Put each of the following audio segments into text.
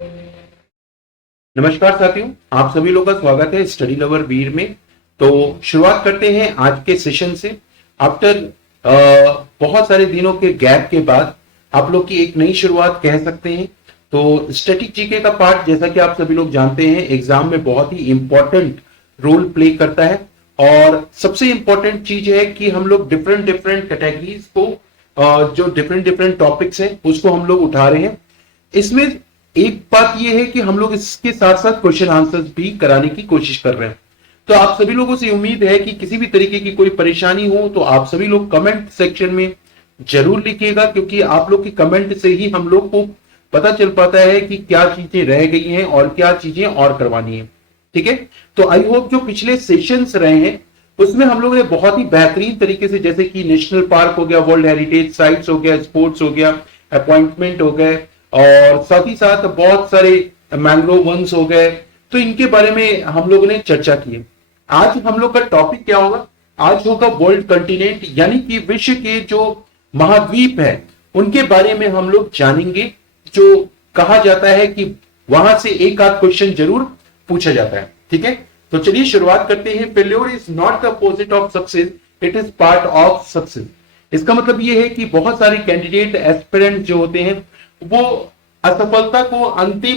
नमस्कार साथियों, आप सभी लोगों का स्वागत है स्टडी लवर वीर में। तो शुरुआत करते हैं आज के सेशन से। आफ्टर बहुत सारे दिनों के गैप के बाद आप लोग की एक नई शुरुआत कह सकते हैं। तो स्टैटिक जीके का पार्ट, जैसा कि आप सभी लोग जानते हैं, एग्जाम में बहुत ही इंपॉर्टेंट रोल प्ले करता है। और सबसे इंपॉर्टेंट चीज है कि हम लोग डिफरेंट डिफरेंट कैटेगरीज को जो डिफरेंट डिफरेंट टॉपिक्स हैं उसको हम लोग उठा रहे हैं। इसमें एक बात यह है कि हम लोग इसके साथ साथ क्वेश्चन आंसर्स भी कराने की कोशिश कर रहे हैं। तो आप सभी लोगों से उम्मीद है कि किसी भी तरीके की कोई परेशानी हो तो आप सभी लोग कमेंट सेक्शन में जरूर लिखिएगा, क्योंकि आप लोग की कमेंट से ही हम लोग को पता चल पाता है कि क्या चीजें रह गई हैं और क्या चीजें और करवानी है। ठीक है, तो आई होप जो पिछले सेशंस रहे हैं उसमें हम लोगों ने बहुत ही बेहतरीन तरीके से, जैसे कि नेशनल पार्क हो गया, वर्ल्ड हेरिटेज साइट्स हो गया, स्पोर्ट्स हो गया, अपॉइंटमेंट हो गए, और साथ ही साथ बहुत सारे मैंग्रोव वंस हो गए, तो इनके बारे में हम लोगों ने चर्चा की है। आज हम लोग का टॉपिक क्या होगा? आज होगा वर्ल्ड कंटिनेंट, यानी कि विश्व के जो महाद्वीप है उनके बारे में हम लोग जानेंगे। जो कहा जाता है कि वहां से एक आध क्वेश्चन जरूर पूछा जाता है। ठीक है, तो चलिए शुरुआत करते हैं। Failure is not the opposite of success, it is part of success. इसका मतलब यह है कि बहुत सारे कैंडिडेट एस्पिरेंट जो होते हैं वो असफलता को अंतिम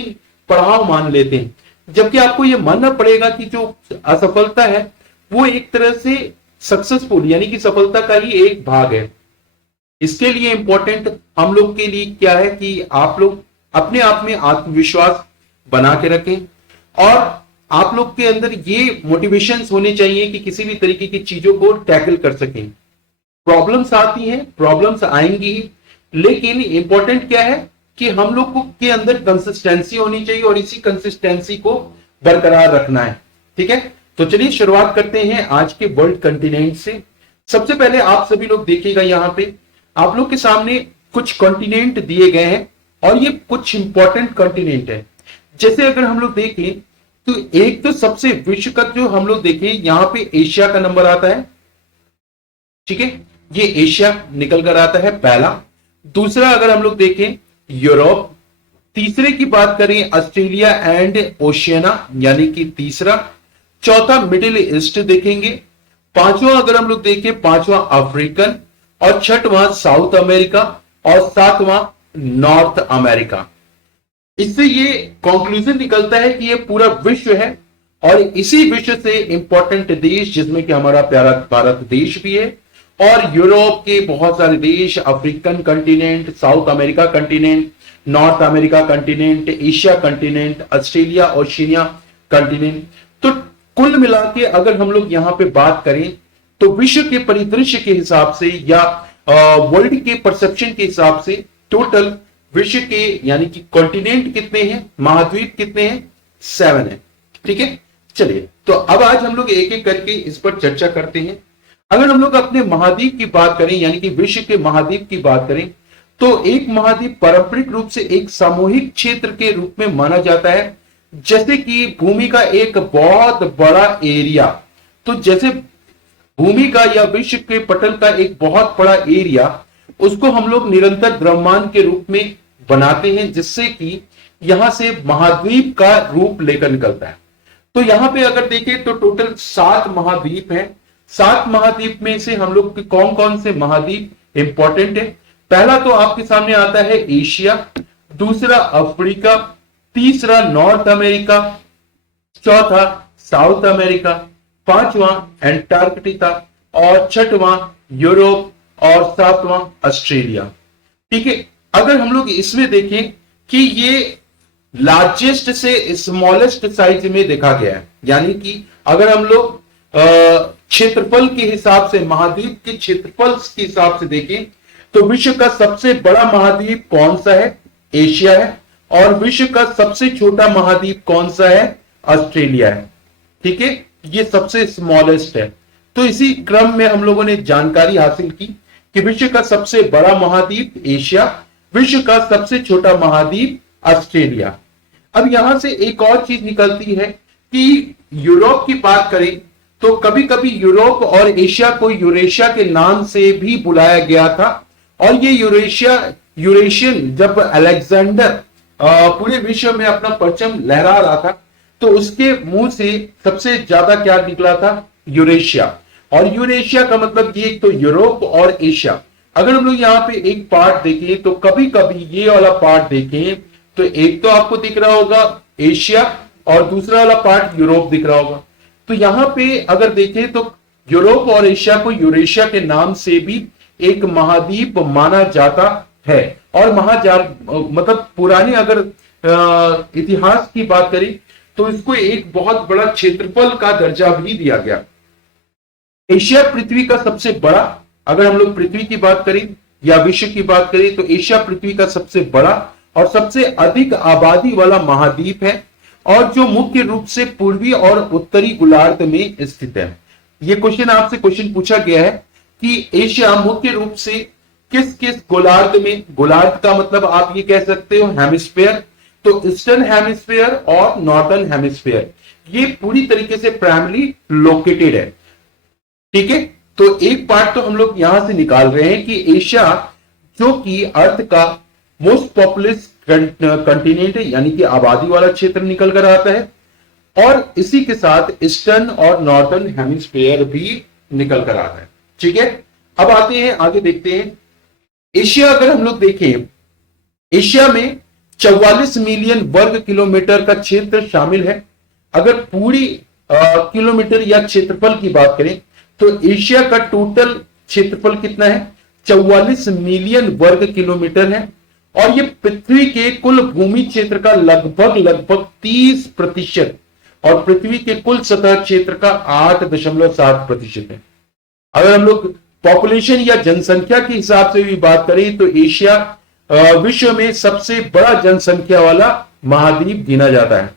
पड़ाव मान लेते हैं, जबकि आपको यह मानना पड़ेगा कि जो असफलता है वो एक तरह से सक्सेसफुल यानी कि सफलता का ही एक भाग है। इसके लिए इंपॉर्टेंट हम लोग के लिए क्या है कि आप लोग अपने आप में आत्मविश्वास बना के रखें, और आप लोग के अंदर ये मोटिवेशंस होने चाहिए कि किसी भी तरीके की चीजों को टैकल कर सकें। प्रॉब्लम्स आती हैं, प्रॉब्लम्स आएंगी ही, लेकिन इंपॉर्टेंट क्या है कि हम लोग को के अंदर कंसिस्टेंसी होनी चाहिए और इसी कंसिस्टेंसी को बरकरार रखना है। ठीक है, तो चलिए शुरुआत करते हैं आज के वर्ल्ड कंटिनेंट से। सबसे पहले आप सभी लोग देखिएगा, यहां पे आप लोग के सामने कुछ कॉन्टिनेंट दिए गए हैं और ये कुछ इंपॉर्टेंट कॉन्टिनेंट है। जैसे अगर हम लोग देखें तो एक तो सबसे विश्व का जो हम लोग देखें, यहां पे एशिया का नंबर आता है। ठीक है, ये एशिया निकल कर आता है पहला। दूसरा अगर हम लोग देखें यूरोप, तीसरे की बात करें ऑस्ट्रेलिया एंड ओशियाना यानी कि तीसरा। चौथा मिडिल ईस्ट देखेंगे। पांचवा अगर हम लोग देखें, पांचवा अफ्रीकन, और छठवां साउथ अमेरिका, और सातवां नॉर्थ अमेरिका। इससे ये कंक्लूजन निकलता है कि ये पूरा विश्व है, और इसी विश्व से इंपॉर्टेंट देश, जिसमें कि हमारा प्यारा भारत देश भी है, और यूरोप के बहुत सारे देश, African continent, south America continent, north America continent, Asia continent, Australia Oceania continent. तो कुल मिला के अगर हम लोग यहां पे बात करें तो विश्व के परिदृश्य के हिसाब से या वर्ल्ड के परसेप्शन के हिसाब से टोटल विश्व के यानी कि कॉन्टिनेंट कितने हैं, महाद्वीप कितने हैं? 7 है। ठीक है, चलिए तो अब आज हम लोग एक एक करके इस पर चर्चा करते हैं। अगर हम लोग अपने महाद्वीप की बात करें यानी कि विश्व के महाद्वीप की बात करें, तो एक महाद्वीप पारंपरिक रूप से एक सामूहिक क्षेत्र के रूप में माना जाता है, जैसे कि भूमि का एक बहुत बड़ा एरिया। तो जैसे भूमि का या विश्व के पटल का एक बहुत बड़ा एरिया, उसको हम लोग निरंतर द्रव्यमान के रूप में बनाते हैं, जिससे कि यहां से महाद्वीप का रूप लेकर निकलता है। तो यहां पे अगर देखें तो टोटल 7 महाद्वीप हैं। 7 महाद्वीप में से हम लोग के कौन कौन से महाद्वीप इंपॉर्टेंट है? पहला तो आपके सामने आता है एशिया, दूसरा अफ्रीका, तीसरा नॉर्थ अमेरिका, चौथा साउथ अमेरिका, पांचवा एंटार्कटिका, और छठवां यूरोप, और सातवां ऑस्ट्रेलिया। ठीक है, अगर हम लोग इसमें देखें कि ये लार्जेस्ट से स्मॉलेस्ट साइज में देखा गया है, यानी कि अगर हम लोग क्षेत्रफल के हिसाब से, महाद्वीप के क्षेत्रफल के हिसाब से देखें तो विश्व का सबसे बड़ा महाद्वीप कौन सा है? एशिया है। और विश्व का सबसे छोटा महाद्वीप कौन सा है? ऑस्ट्रेलिया है। ठीक है, ये सबसे स्मॉलेस्ट है। तो इसी क्रम में हम लोगों ने जानकारी हासिल की कि विश्व का सबसे बड़ा महाद्वीप एशिया, विश्व का सबसे छोटा महाद्वीप ऑस्ट्रेलिया। अब यहां से एक और चीज निकलती है कि यूरोप की बात करें तो कभी कभी यूरोप और एशिया को यूरेशिया के नाम से भी बुलाया गया था, और ये यूरेशियन जब अलेक्जेंडर पूरे विश्व में अपना परचम लहरा रहा था, तो उसके मुंह से सबसे ज्यादा क्या निकला था? यूरेशिया। और यूरेशिया का मतलब ये, एक तो यूरोप और एशिया। अगर हम लोग यहाँ पे एक पार्ट देखें तो कभी कभी ये वाला पार्ट देखें तो एक तो आपको दिख रहा होगा एशिया और दूसरा वाला पार्ट यूरोप दिख रहा होगा। तो यहां पे अगर देखें तो यूरोप और एशिया को यूरेशिया के नाम से भी एक महाद्वीप माना जाता है। और मतलब पुराने अगर इतिहास की बात करें तो इसको एक बहुत बड़ा क्षेत्रफल का दर्जा भी दिया गया। एशिया पृथ्वी का सबसे बड़ा, अगर हम लोग पृथ्वी की बात करें या विश्व की बात करें तो एशिया पृथ्वी का सबसे बड़ा और सबसे अधिक आबादी वाला महाद्वीप है, और जो मुख्य रूप से पूर्वी और उत्तरी गोलार्ध में स्थित है। यह क्वेश्चन पूछा गया है कि एशिया मुख्य रूप से किस किस गोलार्ध में, गोलार्ध का मतलब आप ये कह सकते हो हेमिस्फीयर, तो ईस्टर्न हेमिस्फीयर और नॉर्दर्न हेमिस्फीयर, ये पूरी तरीके से प्राइमरी लोकेटेड है। ठीक है, तो एक पार्ट तो हम लोग यहां से निकाल रहे हैं कि एशिया जो कि अर्थ का मोस्ट पॉपुलस कंटिनेंट है, यानी कि आबादी वाला क्षेत्र निकल कर आता है, और इसी के साथ ईस्टर्न और नॉर्दर्न हेमिस्फीयर भी निकल कर आता है। ठीक है, अब आते हैं आगे, देखते हैं एशिया। अगर हम लोग देखें, एशिया में 44 मिलियन वर्ग किलोमीटर का क्षेत्र शामिल है। अगर पूरी किलोमीटर या क्षेत्रफल की बात करें तो एशिया का टोटल क्षेत्रफल कितना है? 44 मिलियन वर्ग किलोमीटर है, और यह पृथ्वी के कुल भूमि क्षेत्र का लगभग 30% और पृथ्वी के कुल सतह क्षेत्र का 8.7% है। अगर हम लोग पॉपुलेशन या जनसंख्या के हिसाब से भी बात करें तो एशिया विश्व में सबसे बड़ा जनसंख्या वाला महाद्वीप गिना जाता है।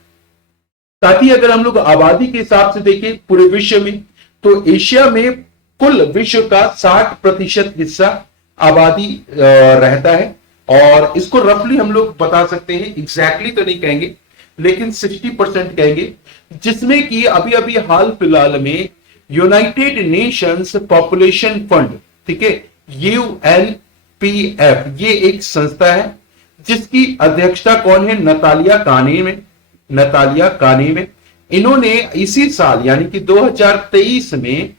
साथ ही अगर हम लोग आबादी के हिसाब से देखें पूरे विश्व में, तो एशिया में कुल विश्व का 60% हिस्सा आबादी रहता है, और इसको रफली हम लोग बता सकते हैं, एग्जैक्टली तो नहीं कहेंगे लेकिन 60% कहेंगे, जिसमें कि अभी अभी हाल फिलहाल में यूनाइटेड नेशंस पॉपुलेशन फंड, ठीक है, UNPF, ये एक संस्था है जिसकी अध्यक्षता कौन है? नतालिया काने में। इन्होंने इसी साल यानी कि 2023 में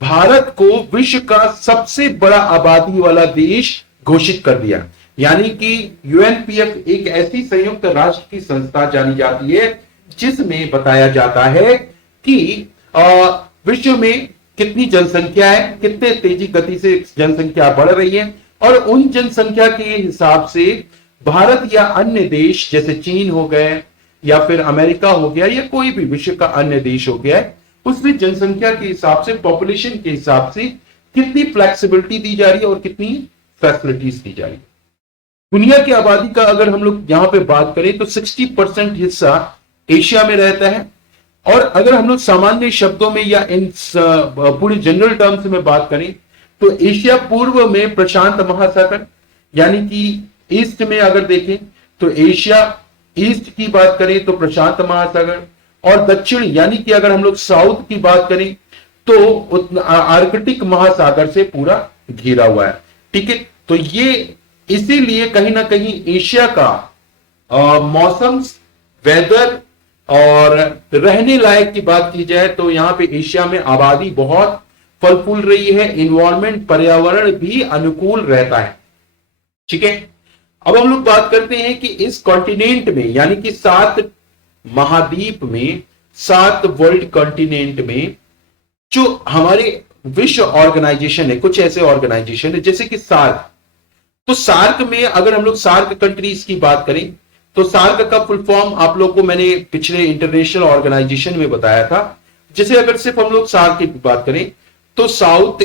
भारत को विश्व का सबसे बड़ा आबादी वाला देश घोषित कर दिया। यानी कि UNPF एक ऐसी संयुक्त राष्ट्र की संस्था जानी जाती है जिसमें बताया जाता है कि विश्व में कितनी जनसंख्या है, कितने तेजी गति से जनसंख्या बढ़ रही है, और उन जनसंख्या के हिसाब से भारत या अन्य देश जैसे चीन हो गए या फिर अमेरिका हो गया या कोई भी विश्व का अन्य देश हो गया है, उसमें जनसंख्या के हिसाब से, पॉपुलेशन के हिसाब से कितनी फ्लेक्सिबिलिटी दी जा रही है और कितनी फैसिलिटीज दी जा रही है। दुनिया की आबादी का अगर हम लोग यहां पे बात करें तो 60% हिस्सा एशिया में रहता है, और अगर हम लोग सामान्य शब्दों में या इन पूरी जनरल टर्म्स में बात करें तो एशिया पूर्व में प्रशांत महासागर, यानी कि ईस्ट में अगर देखें तो एशिया ईस्ट की बात करें तो प्रशांत महासागर, और दक्षिण यानी कि अगर हम लोग साउथ की बात करें तो आर्कटिक महासागर से पूरा घिरा हुआ है। ठीक है, तो ये इसीलिए कहीं ना कहीं एशिया का मौसम, वेदर और रहने लायक की बात की जाए तो यहां पे एशिया में आबादी बहुत फल फूल रही है, इन्वायरमेंट, पर्यावरण भी अनुकूल रहता है। ठीक है, अब हम लोग बात करते हैं कि इस कॉन्टिनेंट में, यानी कि 7 महाद्वीप में, 7 वर्ल्ड कॉन्टिनेंट में जो हमारे विश्व ऑर्गेनाइजेशन है, कुछ ऐसे ऑर्गेनाइजेशन है जैसे कि सार्क। तो सार्क में अगर हम लोग सार्क कंट्रीज की बात करें तो सार्क का फुल फॉर्म आप लोग को मैंने पिछले इंटरनेशनल ऑर्गेनाइजेशन में बताया था। जैसे अगर सिर्फ हम लोग सार्क की बात करें तो south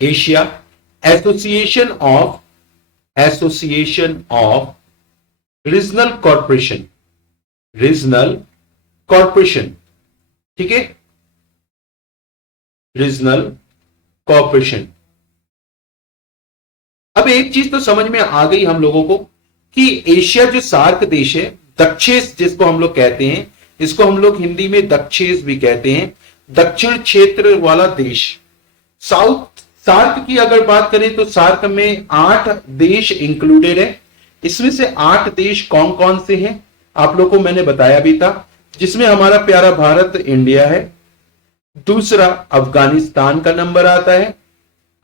Asia association of regional corporation, ठीक है, रीजनल कॉर्पोरेशन। अब एक चीज तो समझ में आ गई हम लोगों को कि एशिया जो सार्क देश है, दक्षेश जिसको हम लोग कहते हैं, इसको हम लोग हिंदी में दक्षेश भी कहते हैं, दक्षिण क्षेत्र वाला देश, साउथ सार्क की अगर बात करें तो सार्क में 8 देश इंक्लूडेड है। इसमें से 8 देश कौन कौन से हैं आप लोग को मैंने बताया भी था, जिसमें हमारा प्यारा भारत इंडिया है, दूसरा अफगानिस्तान का नंबर आता है,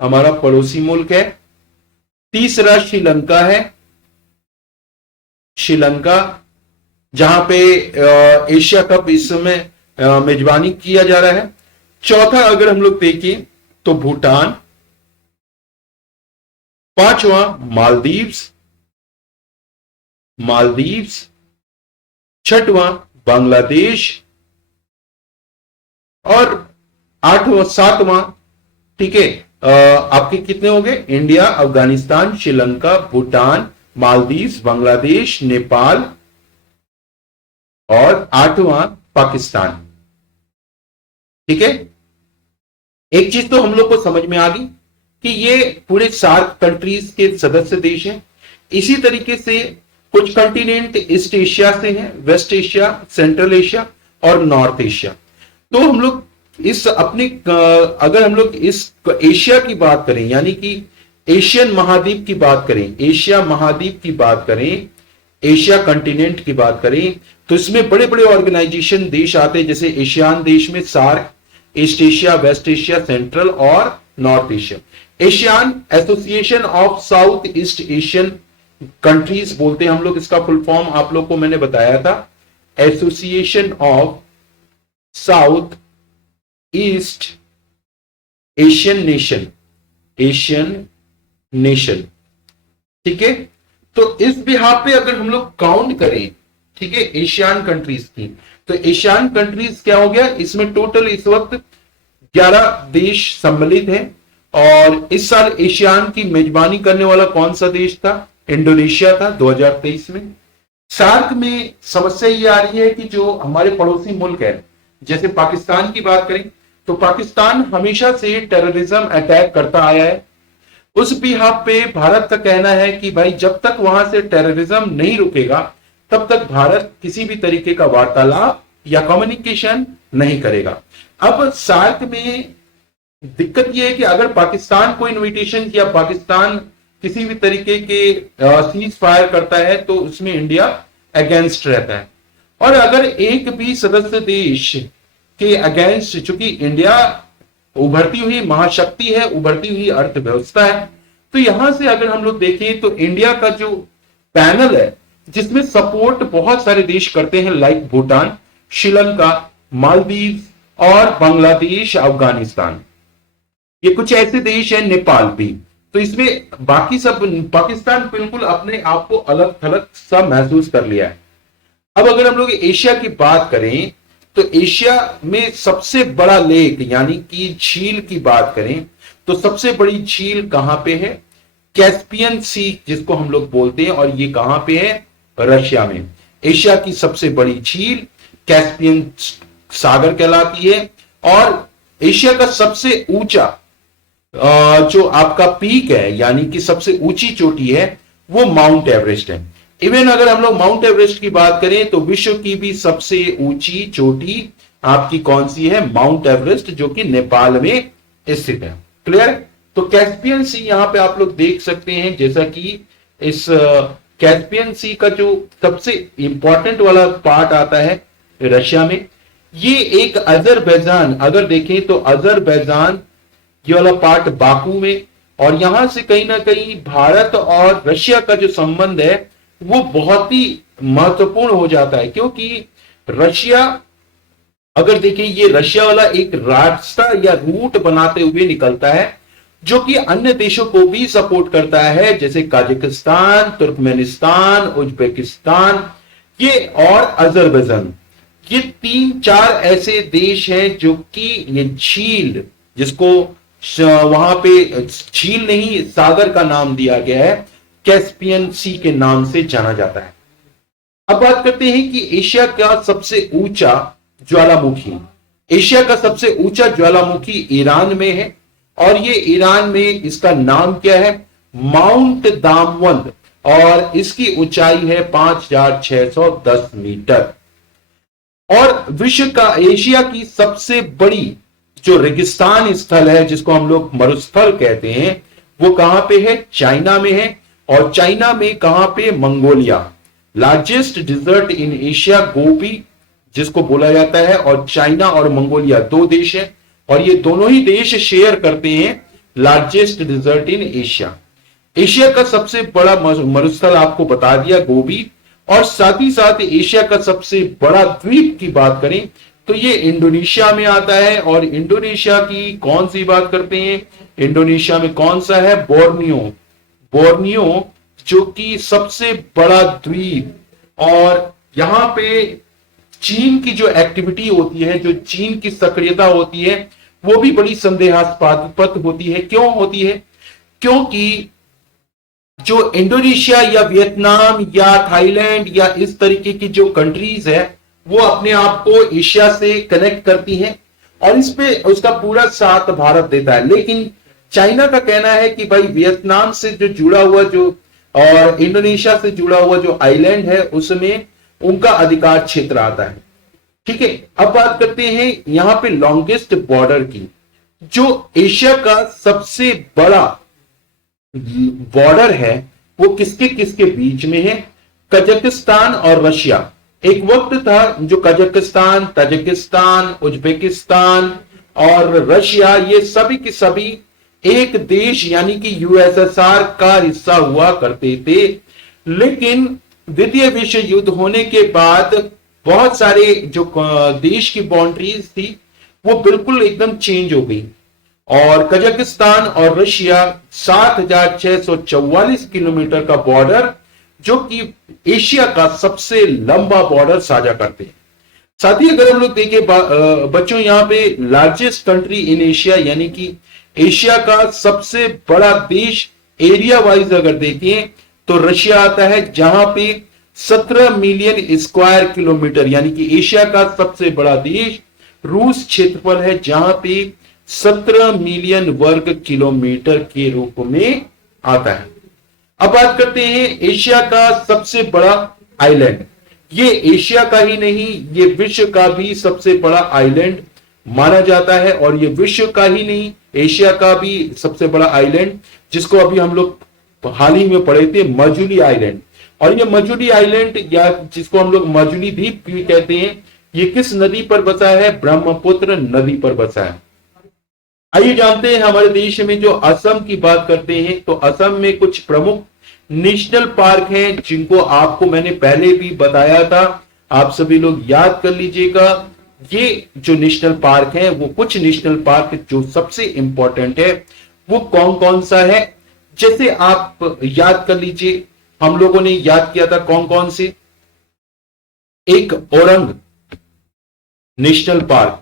हमारा पड़ोसी मुल्क है, तीसरा श्रीलंका है, श्रीलंका जहां पे एशिया कप इस समय मेजबानी किया जा रहा है। चौथा अगर हम लोग देखें तो भूटान, पांचवा मालदीव्स, छठवां बांग्लादेश और आठवां सातवां, ठीक है, आपके कितने हो गए? इंडिया, अफगानिस्तान, श्रीलंका, भूटान, मालदीव्स, बांग्लादेश, नेपाल और आठवां पाकिस्तान। ठीक है, एक चीज तो हम लोग को समझ में आ गई कि ये पूरे सार्क कंट्रीज के सदस्य देश हैं। इसी तरीके से कुछ कंटिनेंट ईस्ट एशिया से हैं, वेस्ट एशिया, सेंट्रल एशिया और नॉर्थ एशिया। तो हम लोग इस अपने अगर हम लोग इस एशिया की बात करें, यानी कि एशियन महाद्वीप की बात करें, एशिया महाद्वीप की बात करें, एशिया कंटिनेंट की बात करें, तो इसमें बड़े बड़े ऑर्गेनाइजेशन देश आते हैं, जैसे एशियान देश में SAARC, East Asia, West Asia, Central और North Asia. ASEAN Association of South East Asian countries बोलते हैं हम लोग, इसका फुल फॉर्म आप लोग को मैंने बताया था, association of South East Asian nation. ठीक है, तो इस बिहाफ पे अगर हम लोग काउंट करें, ठीक है, एशियान कंट्रीज की, तो एशियान कंट्रीज क्या हो गया, इसमें टोटल इस वक्त 11 देश सम्मिलित हैं। और इस साल एशियान की मेजबानी करने वाला कौन सा देश था? इंडोनेशिया था 2023 में। सार्क में समस्या ये आ रही है कि जो हमारे पड़ोसी मुल्क है, जैसे पाकिस्तान की बात करें तो पाकिस्तान हमेशा से टेररिज्म अटैक करता आया है। उस बिहाफ पे भारत का कहना है कि भाई जब तक वहां से टेररिज्म नहीं रुकेगा तब तक भारत किसी भी तरीके का वार्तालाप या कम्युनिकेशन नहीं करेगा। अब सार्क में दिक्कत यह है कि अगर पाकिस्तान को इनविटेशन या पाकिस्तान किसी भी तरीके के सीज फायर करता है तो उसमें इंडिया अगेंस्ट रहता है। और अगर एक भी सदस्य देश के अगेंस्ट, चूंकि इंडिया उभरती हुई महाशक्ति है, उभरती हुई अर्थव्यवस्था है, तो यहां से अगर हम लोग देखें तो इंडिया का जो पैनल है जिसमें सपोर्ट बहुत सारे देश करते हैं, लाइक भूटान, श्रीलंका, मालदीव और बांग्लादेश, अफगानिस्तान, ये कुछ ऐसे देश हैं, नेपाल भी। तो इसमें बाकी सब, पाकिस्तान बिल्कुल अपने आप को अलग थलग सा महसूस कर लिया है। अब अगर हम लोग एशिया की बात करें तो एशिया में सबसे बड़ा लेक यानी कि झील की बात करें तो सबसे बड़ी झील कहां पे है? कैस्पियन सी जिसको हम लोग बोलते हैं, और ये कहां पे है? रशिया में। एशिया की सबसे बड़ी झील कैस्पियन सागर कहलाती है। और एशिया का सबसे ऊंचा जो आपका पीक है यानी कि सबसे ऊंची चोटी है वो माउंट एवरेस्ट है। इवन अगर हम लोग माउंट एवरेस्ट की बात करें तो विश्व की भी सबसे ऊंची चोटी आपकी कौन सी है? माउंट एवरेस्ट, जो कि नेपाल में स्थित है। क्लियर? तो कैस्पियन सी यहां पे आप लोग देख सकते हैं, जैसा कि इस कैस्पियन सी का जो सबसे इंपॉर्टेंट वाला पार्ट आता है रशिया में, ये एक अजरबैजान, अगर देखें तो अजरबैजान ये वाला पार्ट बाकू में, और यहां से कहीं ना कहीं भारत और रशिया का जो संबंध है वो बहुत ही महत्वपूर्ण हो जाता है, क्योंकि रशिया, अगर देखें, ये रशिया वाला एक रास्ता या रूट बनाते हुए निकलता है जो कि अन्य देशों को भी सपोर्ट करता है, जैसे काजाकिस्तान, तुर्कमेनिस्तान, उज्बेकिस्तान, ये और अजरबैजान। ये 3-4 ऐसे देश हैं जो कि ये झील, जिसको वहां पे झील नहीं सागर का नाम दिया गया है, कैस्पियन सी के नाम से जाना जाता है। अब बात करते हैं कि एशिया का सबसे ऊंचा ज्वालामुखी, एशिया का सबसे ऊंचा ज्वालामुखी ईरान में है, और ये ईरान में, इसका नाम क्या है? माउंट दामवंद, और इसकी ऊंचाई है 5610 मीटर। और विश्व का, एशिया की सबसे बड़ी जो रेगिस्तान स्थल है जिसको हम लोग मरुस्थल कहते हैं, वो कहां पे है? चाइना में है। और चाइना में कहां पे? Mongolia. Largest desert in Asia Gobi जिसको बोला जाता है, और चाइना और मंगोलिया दो देश है, और ये दोनों ही देश शेयर करते हैं largest desert in Asia. Asia का सबसे बड़ा मरुस्थल आपको बता दिया, गोबी। और साथ ही साथ एशिया का सबसे बड़ा द्वीप की बात करें तो ये इंडोनेशिया में आता है। और इंडोनेशिया की कौन सी बात करते हैं? इंडोनेशिया में कौन सा है? बोर्नियो। बोर्नियो जो कि सबसे बड़ा द्वीप। और यहां पे चीन की जो एक्टिविटी होती है, जो चीन की सक्रियता होती है, वो भी बड़ी संदेहास्पद होती है। क्यों होती है? क्योंकि जो इंडोनेशिया या वियतनाम या थाईलैंड या इस तरीके की जो कंट्रीज है, वो अपने आप को एशिया से कनेक्ट करती हैं, और इस पे उसका पूरा साथ भारत देता है। लेकिन चाइना का कहना है कि भाई वियतनाम से जो जुड़ा हुआ जो और इंडोनेशिया से जुड़ा हुआ जो आइलैंड है, उसमें उनका अधिकार क्षेत्र आता है। ठीक है, अब बात करते हैं यहां पे लॉन्गेस्ट बॉर्डर की। जो एशिया का सबसे बड़ा बॉर्डर है वो किसके किसके बीच में है? कजाकिस्तान और रशिया। एक वक्त था जो कजाकिस्तान, ताजिकिस्तान, उज्बेकिस्तान और रशिया, ये सभी के सभी एक देश यानी कि यूएसएसआर का हिस्सा हुआ करते थे। लेकिन द्वितीय विश्व युद्ध होने के बाद बहुत सारे जो देश की बाउंड्रीज थी वो बिल्कुल एकदम चेंज हो गई, और कजाकिस्तान और रशिया 7,644 किलोमीटर का बॉर्डर, जो कि एशिया का सबसे लंबा बॉर्डर साझा करते हैं। साथ ही अगर हम लोग देखें बच्चों, यहां पे लार्जेस्ट कंट्री इन एशिया यानी कि एशिया का सबसे बड़ा देश एरिया वाइज अगर देखें तो रशिया आता है, जहां पे 17 मिलियन स्क्वायर किलोमीटर, यानी कि एशिया का सबसे बड़ा देश रूस क्षेत्रफल है, जहां पे 17 मिलियन वर्ग किलोमीटर के रूप में आता है। अब बात करते हैं एशिया का सबसे बड़ा आइलैंड। ये एशिया का ही नहीं, ये विश्व का भी सबसे बड़ा आइलैंड माना जाता है। और ये विश्व का ही नहीं, एशिया का भी सबसे बड़ा आइलैंड, जिसको अभी हम लोग हाल ही में पढ़े थे, मजुली आइलैंड। और ये मजुली आइलैंड या जिसको हम लोग मजुली द्वीप भी कहते हैं, ये किस नदी पर बसा है? ब्रह्मपुत्र नदी पर बसा है। आइए जानते हैं हमारे देश में जो असम की बात करते हैं, तो असम में कुछ प्रमुख नेशनल पार्क हैं, जिनको आपको मैंने पहले भी बताया था, आप सभी लोग याद कर लीजिएगा। ये जो नेशनल पार्क हैं, वो कुछ नेशनल पार्क जो सबसे इंपॉर्टेंट है वो कौन कौन सा है, जैसे आप याद कर लीजिए, हम लोगों ने याद किया था कौन कौन से। एक Orang national park,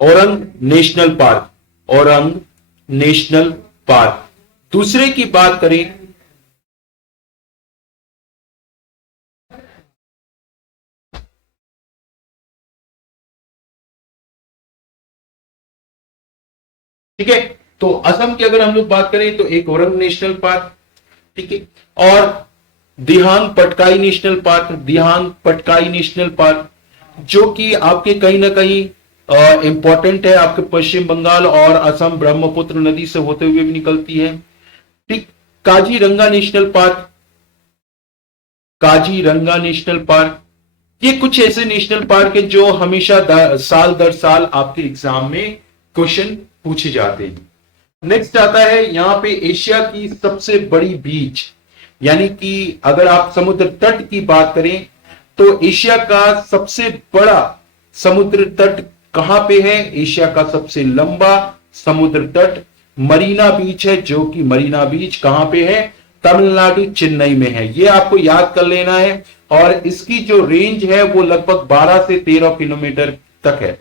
Orang national park, Orang national park. दूसरे की बात करें ठीक है, तो असम की अगर हम लोग बात करें तो एक औरंग नेशनल पार्क, ठीक है, और दिहांग पटकाई नेशनल पार्क, दिहांग पटकाई नेशनल पार्क, जो कि आपके कहीं ना कहीं इंपॉर्टेंट है, आपके पश्चिम बंगाल और असम ब्रह्मपुत्र नदी से होते हुए भी निकलती है। ठीक, Kaziranga national park, Kaziranga national park, ये कुछ ऐसे नेशनल पार्क है जो हमेशा साल दर साल आपके एग्जाम में क्वेश्चन पूछे जाते हैं। नेक्स्ट आता है यहां पे एशिया की सबसे बड़ी बीच, यानी कि अगर आप समुद्र तट की बात करें तो एशिया का सबसे बड़ा समुद्र तट कहां पे है? एशिया का सबसे लंबा समुद्र तट मरीना बीच है, जो कि मरीना बीच कहां पे है? तमिलनाडु चेन्नई में है। ये आपको याद कर लेना है, और इसकी जो रेंज है वो लगभग 12 से 13 किलोमीटर तक है।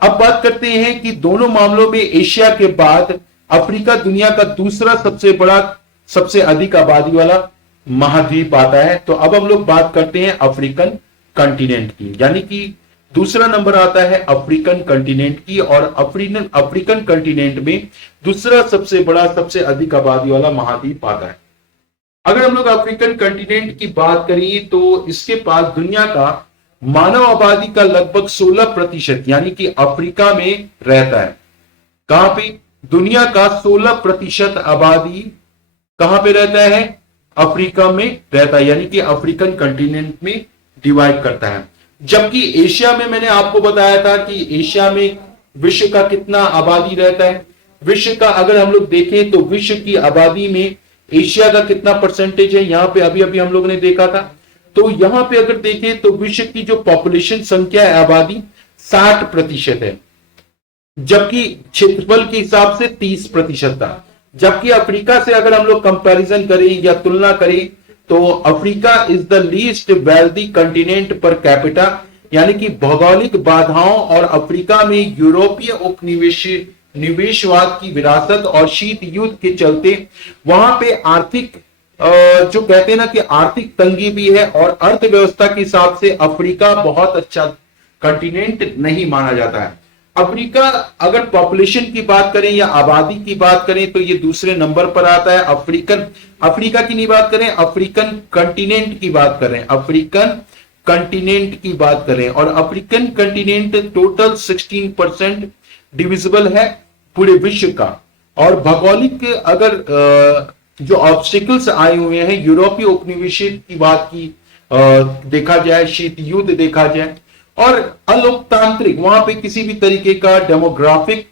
अब बात करते हैं कि दोनों मामलों में एशिया के बाद अफ्रीका दुनिया का दूसरा सबसे बड़ा, सबसे अधिक आबादी वाला महाद्वीप आता है। तो अब हम लोग बात करते हैं अफ्रीकन कंटिनेंट की, यानी कि दूसरा नंबर आता है अफ्रीकन कंटिनेंट की, और अफ्रीकन कंटिनेंट में दूसरा सबसे बड़ा, सबसे अधिक आबादी वाला महाद्वीप आता है। अगर हम लोग अफ्रीकन कंटिनेंट की बात करें तो इसके पास दुनिया का मानव आबादी का लगभग 16% यानी कि अफ्रीका में रहता है। कहां पे? दुनिया का 16% आबादी कहां पे रहता है? अफ्रीका में रहता है, यानी कि अफ्रीकन कंटिनेंट में डिवाइड करता है। जबकि एशिया में मैंने आपको बताया था कि एशिया में विश्व का कितना आबादी रहता है। विश्व का अगर हम लोग देखें तो विश्व की आबादी में एशिया का कितना परसेंटेज है, यहां पे अभी अभी हम लोग ने देखा था। तो यहां पे अगर देखें तो विश्व की जो पॉपुलेशन संख्या है, आबादी 60% है, जबकि क्षेत्रफल के हिसाब से 30% था। जबकि अफ्रीका से अगर हम लोग कंपैरिजन करें या तुलना करें तो Africa is the least wealthy continent per capita, यानी कि भौगोलिक बाधाओं और अफ्रीका में यूरोपीय निवेशवाद की विरासत और शीत युद्ध के चलते वहां पे आर्थिक जो कहते हैं ना कि आर्थिक तंगी भी है, और अर्थव्यवस्था के हिसाब से अफ्रीका बहुत अच्छा कंटिनेंट नहीं माना जाता है। अफ्रीका अगर पॉपुलेशन की बात करें या आबादी की बात करें तो ये दूसरे नंबर पर आता है। अफ्रीका की नहीं बात करें, अफ्रीकन कंटिनेंट की बात करें, अफ्रीकन कंटिनेंट की बात करें। और अफ्रीकन कंटिनेंट टोटल 16% डिविजिबल है पूरे विश्व का। और भौगोलिक अगर जो ऑब्स्टिकल्स आए हुए हैं, यूरोपीय उपनिवेशित की बात की देखा जाए, शीत युद्ध देखा जाए, और अलोकतांत्रिक, वहां पे किसी भी तरीके का डेमोग्राफिक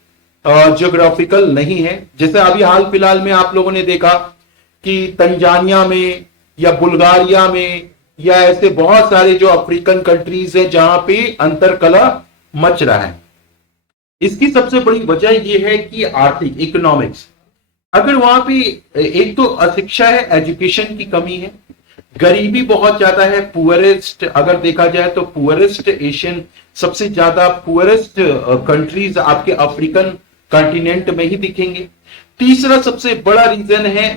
ज्योग्राफिकल नहीं है। जैसे अभी हाल फिलहाल में आप लोगों ने देखा कि तंजानिया में या बुल्गारिया में या ऐसे बहुत सारे जो अफ्रीकन कंट्रीज हैं जहां पे अंतरकलह मच रहा है। इसकी सबसे बड़ी वजह यह है कि आर्थिक इकोनॉमिक्स, अगर वहां पे एक तो अशिक्षा है, एजुकेशन की कमी है, गरीबी बहुत ज्यादा है, पुअरेस्ट अगर देखा जाए तो पुअरेस्ट एशियन, सबसे ज्यादा पुअरेस्ट कंट्रीज आपके अफ्रीकन कंटिनेंट में ही दिखेंगे। तीसरा सबसे बड़ा रीजन है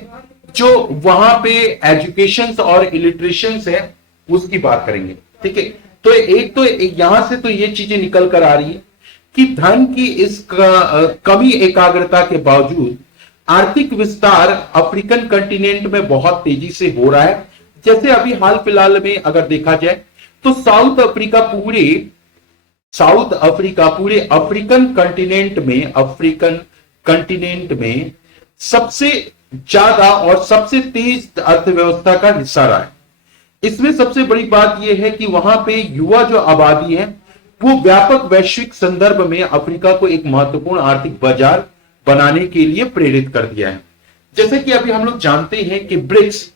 जो वहां पे एजुकेशन और इलिटरेशन है, उसकी बात करेंगे। ठीक है, तो एक तो यहां से तो ये चीजें निकल कर आ रही है कि धन की इस कमी एकाग्रता के बावजूद आर्थिक विस्तार अफ्रीकन कंटिनेंट में बहुत तेजी से हो रहा है। जैसे अभी हाल फिलहाल में अगर देखा जाए तो साउथ अफ्रीका पूरे अफ्रीकन कंटिनेंट में सबसे ज्यादा और सबसे तेज अर्थव्यवस्था का हिस्सा रहा है। इसमें सबसे बड़ी बात यह है कि वहां पे युवा जो आबादी है वो व्यापक वैश्विक संदर्भ में अफ्रीका को एक महत्वपूर्ण आर्थिक बाजार बनाने के लिए प्रेरित कर दिया है। जैसे कि अभी हम लोग जानते हैं कि ब्रिक्स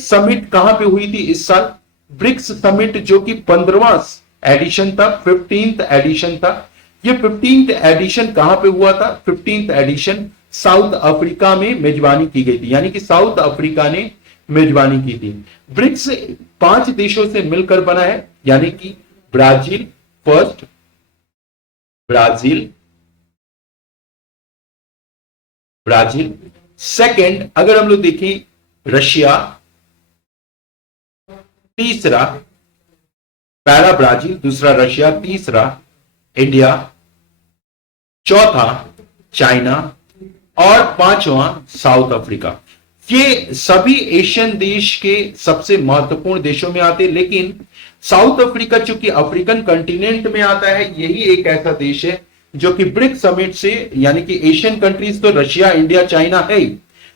समिट कहां पे हुई थी इस साल? ब्रिक्स समिट जो कि 15वां एडिशन था, 15th एडिशन था। ये 15th एडिशन कहां पे हुआ था? 15th एडिशन साउथ अफ्रीका में मेजबानी की गई थी, यानी कि साउथ अफ्रीका ने मेजबानी की थी। ब्रिक्स 5 देशों से मिलकर बना है, यानी कि ब्राजील फर्स्ट, ब्राजील सेकंड, अगर हम लोग देखें रशिया, तीसरा पहला ब्राजील, दूसरा रशिया, तीसरा इंडिया, चौथा चाइना और 5वां साउथ अफ्रीका। ये सभी एशियन देश के सबसे महत्वपूर्ण देशों में आते हैं, लेकिन साउथ अफ्रीका चूंकि अफ्रीकन कंटिनेंट में आता है, यही एक ऐसा देश है जो कि ब्रिक्स समिट से, यानी कि एशियन कंट्रीज तो रशिया, इंडिया, चाइना है,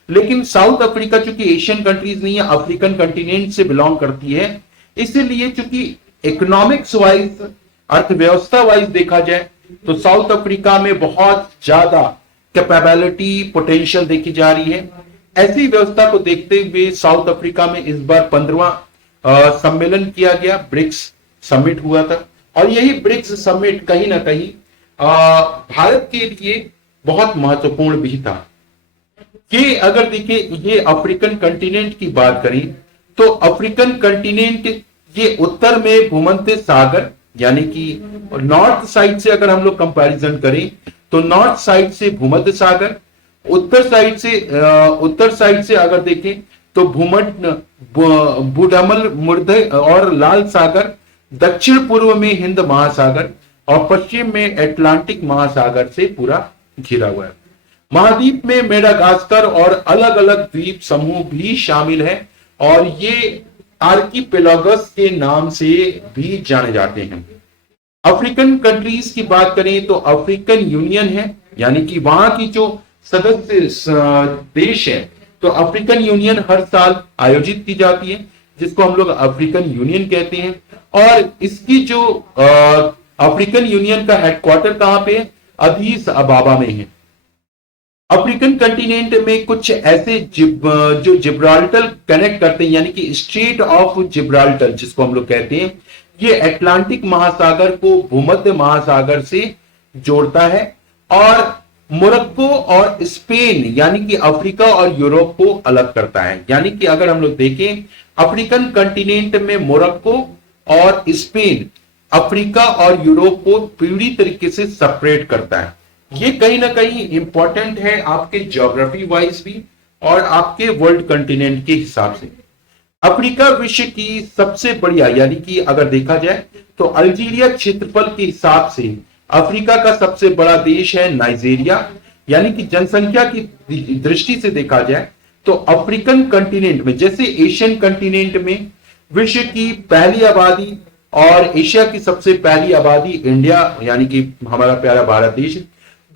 लेकिन साउथ अफ्रीका चूंकि एशियन कंट्रीज नहीं है, अफ्रीकन कंटिनेंट से बिलोंग करती है, इसलिए चूंकि इकोनॉमिक्स वाइज, अर्थव्यवस्था वाइज देखा जाए तो साउथ अफ्रीका में बहुत ज्यादा कैपेबिलिटी, पोटेंशियल देखी जा रही है। ऐसी व्यवस्था को देखते हुए साउथ अफ्रीका में इस बार 15वां सम्मेलन किया गया, ब्रिक्स समिट हुआ था। और यही ब्रिक्स समिट कहीं ना कहीं भारत के लिए बहुत महत्वपूर्ण भी था। ये अगर देखिए, ये अफ्रीकन कंटिनेंट की बात करें तो अफ्रीकन कंटिनेंट ये उत्तर में भूमध्य सागर, यानी कि नॉर्थ साइड से अगर हम लोग कंपैरिजन करें तो नॉर्थ साइड से भूमध्य सागर, उत्तर साइड से अगर देखें तो बुडमल मुर्दे और लाल सागर, दक्षिण पूर्व में हिंद महासागर और पश्चिम में अटलांटिक महासागर से पूरा घिरा हुआ है। महाद्वीप में मेडागास्कर और अलग अलग द्वीप समूह भी शामिल है, और ये आर्कीपेलागस के नाम से भी जाने जाते हैं। अफ्रीकन कंट्रीज की बात करें तो अफ्रीकन यूनियन है, यानी कि वहां की जो सदस्य देश है, तो अफ्रीकन यूनियन हर साल आयोजित की जाती है, जिसको हम लोग अफ्रीकन यूनियन कहते हैं। और इसकी जो अफ्रीकन यूनियन का हेडक्वार्टर कहां पे है? अदीस अबाबा में है। अफ्रीकन कंटिनेंट में कुछ ऐसे जो जिब्राल्टर कनेक्ट करते हैं, यानी कि स्ट्रेट ऑफ जिब्राल्टर जिसको हम लोग कहते हैं, ये अटलांटिक महासागर को भूमध्य महासागर से जोड़ता है और मोरक्को और स्पेन यानी कि अफ्रीका और यूरोप को अलग करता है। यानी कि अगर हम लोग देखें अफ्रीकन कंटिनेंट में मोरक्को और स्पेन अफ्रीका और यूरोप को पूरी तरीके से सेपरेट करता है। ये कहीं ना कहीं इंपॉर्टेंट है आपके ज्योग्राफी वाइज भी और आपके वर्ल्ड कंटिनेंट के हिसाब से। अफ्रीका विश्व की सबसे बढ़िया, यानी कि अगर देखा जाए तो अल्जीरिया क्षेत्रफल के हिसाब से अफ्रीका का सबसे बड़ा देश है नाइजीरिया। यानी कि जनसंख्या की दृष्टि से देखा जाए तो अफ्रीकन कंटिनेंट में, जैसे एशियन कंटिनेंट में विश्व की पहली आबादी और एशिया की सबसे पहली आबादी इंडिया यानी कि हमारा प्यारा भारत देश,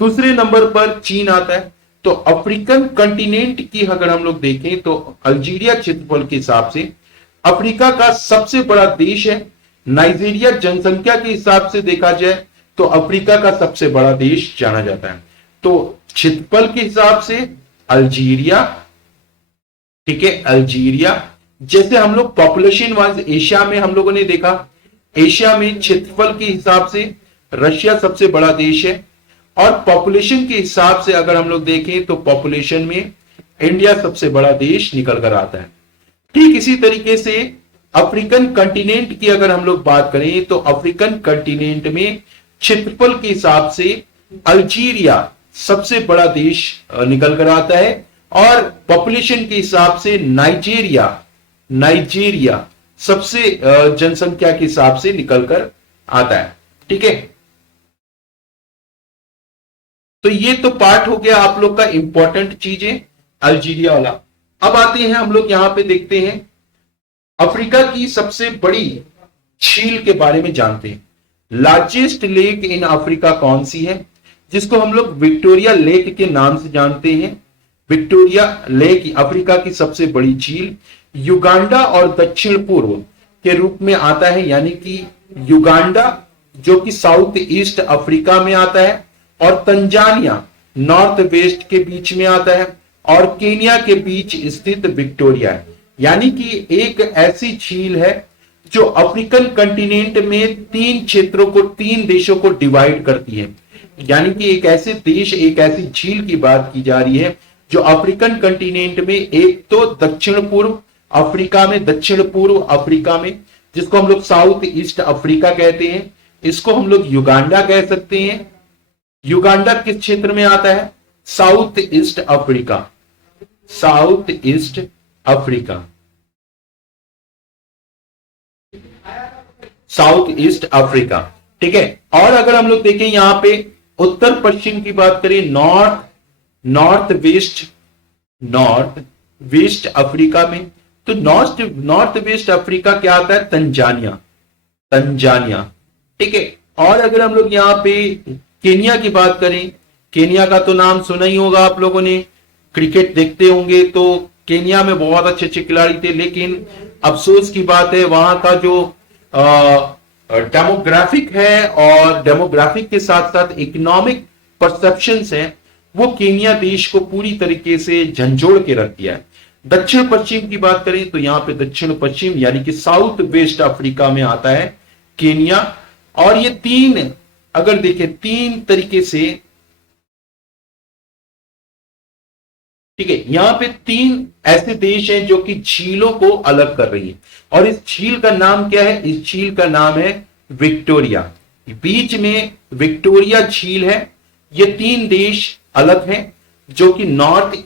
दूसरे नंबर पर चीन आता है। तो अफ्रीकन कंटिनेंट की अगर हम लोग देखें तो अल्जीरिया क्षेत्रफल के हिसाब से अफ्रीका का सबसे बड़ा देश है। नाइजीरिया जनसंख्या के हिसाब से देखा जाए तो अफ्रीका का सबसे बड़ा देश जाना जाता है। तो क्षेत्रफल के हिसाब से अल्जीरिया, ठीक है, अल्जीरिया। जैसे हम लोग पॉपुलेशन वाइज एशिया में हम लोगों ने देखा, एशिया में क्षेत्रफल के हिसाब से रशिया सबसे बड़ा देश है और पॉपुलेशन के हिसाब से अगर हम लोग देखें तो पॉपुलेशन में इंडिया सबसे बड़ा देश निकल कर आता है। ठीक इसी तरीके से अफ्रीकन कंटिनेंट की अगर हम लोग बात करें तो अफ्रीकन कंटिनेंट में क्षेत्रफल के हिसाब से अल्जीरिया सबसे बड़ा देश निकल कर आता है और पॉपुलेशन के हिसाब से नाइजीरिया सबसे जनसंख्या के हिसाब से निकलकर आता है। ठीक है, तो ये तो पार्ट हो गया आप लोग का इंपॉर्टेंट चीजें अल्जीरिया वाला। अब आते हैं हम लोग यहां पे देखते हैं अफ्रीका की सबसे बड़ी झील के बारे में जानते हैं। लार्जेस्ट लेक इन अफ्रीका कौन सी है? जिसको हम लोग विक्टोरिया लेक के नाम से जानते हैं। विक्टोरिया लेक अफ्रीका की सबसे बड़ी झील युगांडा और दक्षिण पूर्व के रूप में आता है, यानी कि युगांडा जो कि साउथ ईस्ट अफ्रीका में आता है और तंजानिया नॉर्थ वेस्ट के बीच में आता है और केनिया के बीच स्थित विक्टोरिया है। यानी कि एक ऐसी झील है जो अफ्रीकन कंटिनेंट में तीन क्षेत्रों को, तीन देशों को डिवाइड करती है। यानी कि एक ऐसे देश, एक ऐसी झील की बात की जा रही है जो अफ्रीकन कंटिनेंट में, एक तो दक्षिण पूर्व अफ्रीका में, दक्षिण पूर्व अफ्रीका में जिसको हम लोग साउथ ईस्ट अफ्रीका कहते हैं, इसको हम लोग युगांडा कह सकते हैं। युगांडा किस क्षेत्र में आता है? South east Africa, south east Africa, south east Africa. ठीक है, और अगर हम लोग देखें यहां पे उत्तर पश्चिम की बात करें, नॉर्थ वेस्ट अफ्रीका में, तो नॉर्थ वेस्ट अफ्रीका क्या आता है? तंजानिया। ठीक है, और अगर हम लोग यहां पे केनिया की बात करें, केनिया का तो नाम सुना ही होगा आप लोगों ने, क्रिकेट देखते होंगे तो केनिया में बहुत अच्छे अच्छे खिलाड़ी थे, लेकिन अफसोस की बात है वहां का जो डेमोग्राफिक है और डेमोग्राफिक के साथ साथ इकोनॉमिक परसेप्शंस है, वो केनिया देश को पूरी तरीके से झंझोड़ के रख दिया है। दक्षिण पश्चिम की बात करें तो यहां पे दक्षिण पश्चिम यानी कि साउथ वेस्ट अफ्रीका में आता है केनिया। और ये तीन, अगर देखें तीन तरीके से, ठीक है, यहां पे तीन ऐसे देश हैं जो कि झीलों को अलग कर रही है और इस झील का नाम क्या है? इस झील का नाम है विक्टोरिया। बीच में विक्टोरिया झील है। ये तीन देश अलग हैं जो कि north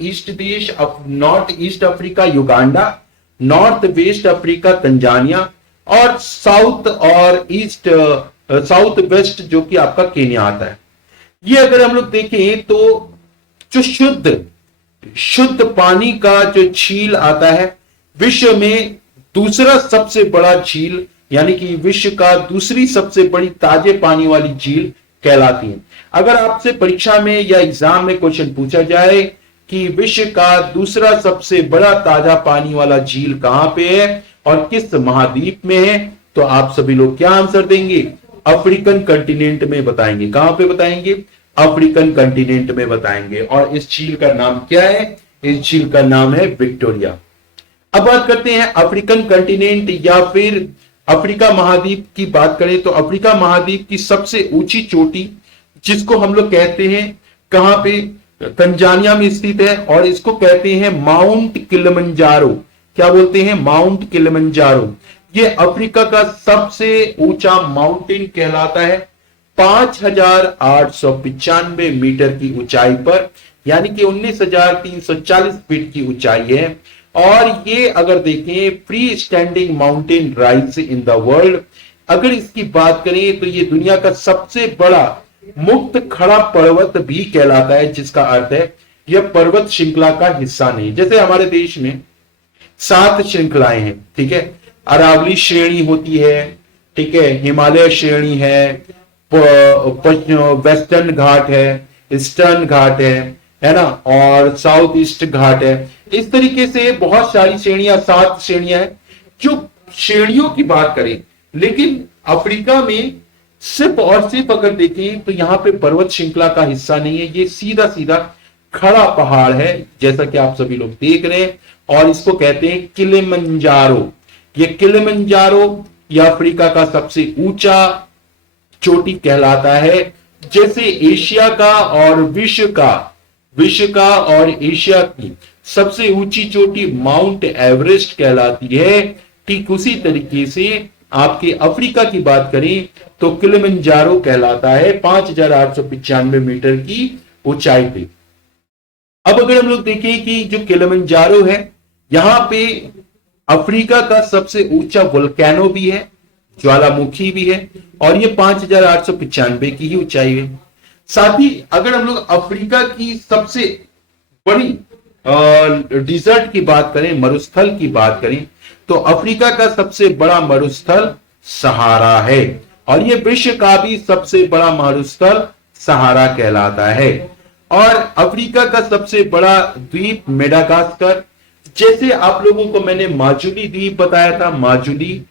east Africa Uganda, north west Africa Tanzania और साउथ वेस्ट जो कि आपका केन्या आता है। ये अगर हम लोग देखें तो जो शुद्ध पानी का जो झील आता है विश्व में दूसरा सबसे बड़ा झील यानी कि विश्व का दूसरी सबसे बड़ी ताजे पानी वाली झील कहलाती है। अगर आपसे परीक्षा में या एग्जाम में क्वेश्चन पूछा जाए कि विश्व का दूसरा सबसे बड़ा ताजा पानी वाला झील कहां पे है और किस महाद्वीप में है, तो आप सभी लोग क्या आंसर देंगे? अफ्रीकन कंटिनेंट में बताएंगे। कहां पे बताएंगे? अफ्रीकन कंटिनेंट में बताएंगे। और इस झील का नाम क्या है? इस झील का नाम है विक्टोरिया। अब बात करते हैं अफ्रीकन कंटिनेंट या फिर अफ्रीका महाद्वीप की बात करें तो अफ्रीका महाद्वीप की सबसे ऊंची चोटी जिसको हम लोग कहते हैं कहां पे? तंजानिया में स्थित है और इसको कहते हैं माउंट किलिमंजारो। क्या बोलते हैं? Mount Kilimanjaro. ये अफ्रीका का सबसे ऊंचा माउंटेन कहलाता है। 5,895 मीटर की ऊंचाई पर, यानी कि 19,340 फीट की ऊंचाई है। और ये अगर देखें free standing mountain rise in the world, अगर इसकी बात करें तो ये दुनिया का सबसे बड़ा मुक्त खड़ा पर्वत भी कहलाता है, जिसका अर्थ है यह पर्वत श्रृंखला का हिस्सा नहीं। जैसे हमारे देश में 7 श्रृंखलाएं हैं, ठीक है। अरावली श्रेणी होती है, ठीक है, हिमालय श्रेणी है, वेस्टर्न घाट है, ईस्टर्न घाट है ना, और साउथ ईस्ट घाट है। इस तरीके से बहुत सारी श्रेणियां, 7 श्रेणियां हैं। जो श्रेणियों की बात करें, लेकिन अफ्रीका में सिर्फ और सिर्फ अगर देखें तो यहां पे पर्वत श्रृंखला का हिस्सा नहीं है, ये सीधा सीधा खड़ा पहाड़ है, जैसा कि आप सभी लोग देख रहे हैं, और इसको कहते हैं किलिमंजारो। ये किलिमंजारो यह अफ्रीका का सबसे ऊंचा चोटी कहलाता है। जैसे एशिया का और विश्व का और एशिया की सबसे ऊंची चोटी माउंट एवरेस्ट कहलाती है, ठीक उसी तरीके से आपके अफ्रीका की बात करें तो किलिमंजारो कहलाता है 5,895 मीटर की ऊंचाई पे। अब अगर हम लोग देखें कि जो किलिमंजारो है, यहां पे अफ्रीका का सबसे ऊंचा वोल्केनो भी है, ज्वालामुखी भी है, और ये 5,895 की ही ऊंचाई है। साथ ही अगर हम लोग अफ्रीका की सबसे बड़ी डिजर्ट की बात करें, मरुस्थल की बात करें, तो अफ्रीका का सबसे बड़ा मरुस्थल सहारा है, और यह विश्व का भी सबसे बड़ा मरुस्थल सहारा कहलाता है। और अफ्रीका का सबसे बड़ा द्वीप मेडागास्कर। जैसे आप लोगों को मैंने माजुली द्वीप बताया था, माजुली,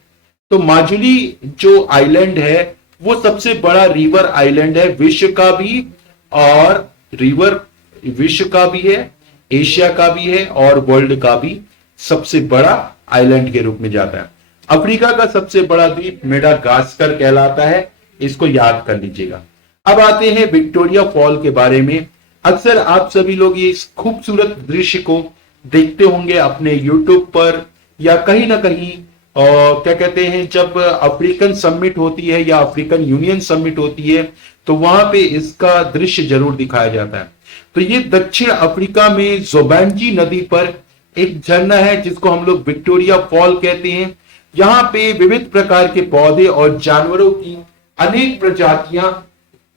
तो माजुली जो आइलैंड है वो सबसे बड़ा रिवर आइलैंड है, विश्व का भी, और रिवर विश्व का भी है, एशिया का भी है, और वर्ल्ड का भी सबसे बड़ा आइलैंड के रूप में जाता है। अफ्रीका का सबसे बड़ा द्वीप मेडागास्कर कहलाता है, इसको याद कर लीजिएगा। अब आते हैं विक्टोरिया फॉल के बारे में। अक्सर आप सभी लोग ये इस खूबसूरत दृश्य को देखते होंगे अपने यूट्यूब पर या कहीं ना कहीं, और क्या कहते हैं, जब अफ्रीकन समिट होती है या अफ्रीकन यूनियन समिट होती है तो वहां पे इसका दृश्य जरूर दिखाया जाता है। तो ये दक्षिण अफ्रीका में जोबांजी नदी पर एक झरना है जिसको हम लोग विक्टोरिया फॉल कहते हैं। यहाँ पे विविध प्रकार के पौधे और जानवरों की अनेक प्रजातियां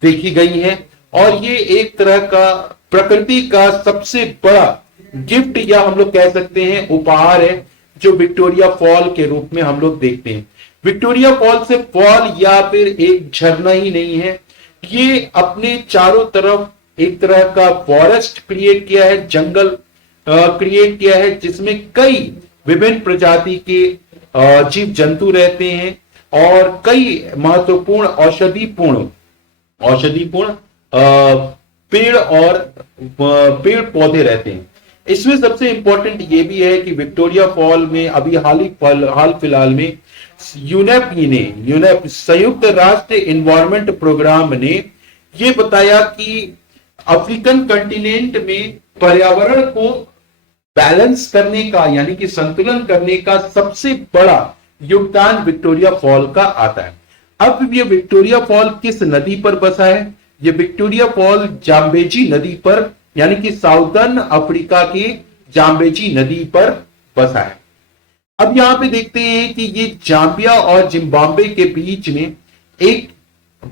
देखी गई हैं, और ये एक तरह का प्रकृति का सबसे बड़ा गिफ्ट या हम लोग कह सकते हैं उपहार है, जो विक्टोरिया फॉल के रूप में हम लोग देखते हैं। विक्टोरिया फॉल से फॉल या फिर एक झरना ही नहीं है, ये अपने चारों तरफ एक तरह का फॉरेस्ट क्रिएट किया है, जंगल क्रिएट किया है, जिसमें कई विभिन्न प्रजाति के जीव जंतु रहते हैं, और कई महत्वपूर्ण औषधिपूर्ण पेड़ और पेड़ पौधे रहते हैं। इसमें सबसे इंपॉर्टेंट ये भी है कि विक्टोरिया फॉल में अभी हाल फिलहाल में यूनेप संयुक्त राष्ट्र एनवायरमेंट प्रोग्राम ने ये बताया कि अफ्रीकन कंटिनेंट में पर्यावरण को बैलेंस करने का, यानी कि संतुलन करने का सबसे बड़ा योगदान विक्टोरिया फॉल का आता है। अब ये विक्टोरिया फॉल किस नदी पर बसा है? ये विक्टोरिया फॉल जाम्बेजी नदी पर, यानी कि साउदर्न अफ्रीका की जाम्बेजी नदी पर बसा है। अब यहां पे देखते हैं कि ये जाम्बिया और जिम्बाब्वे के बीच में एक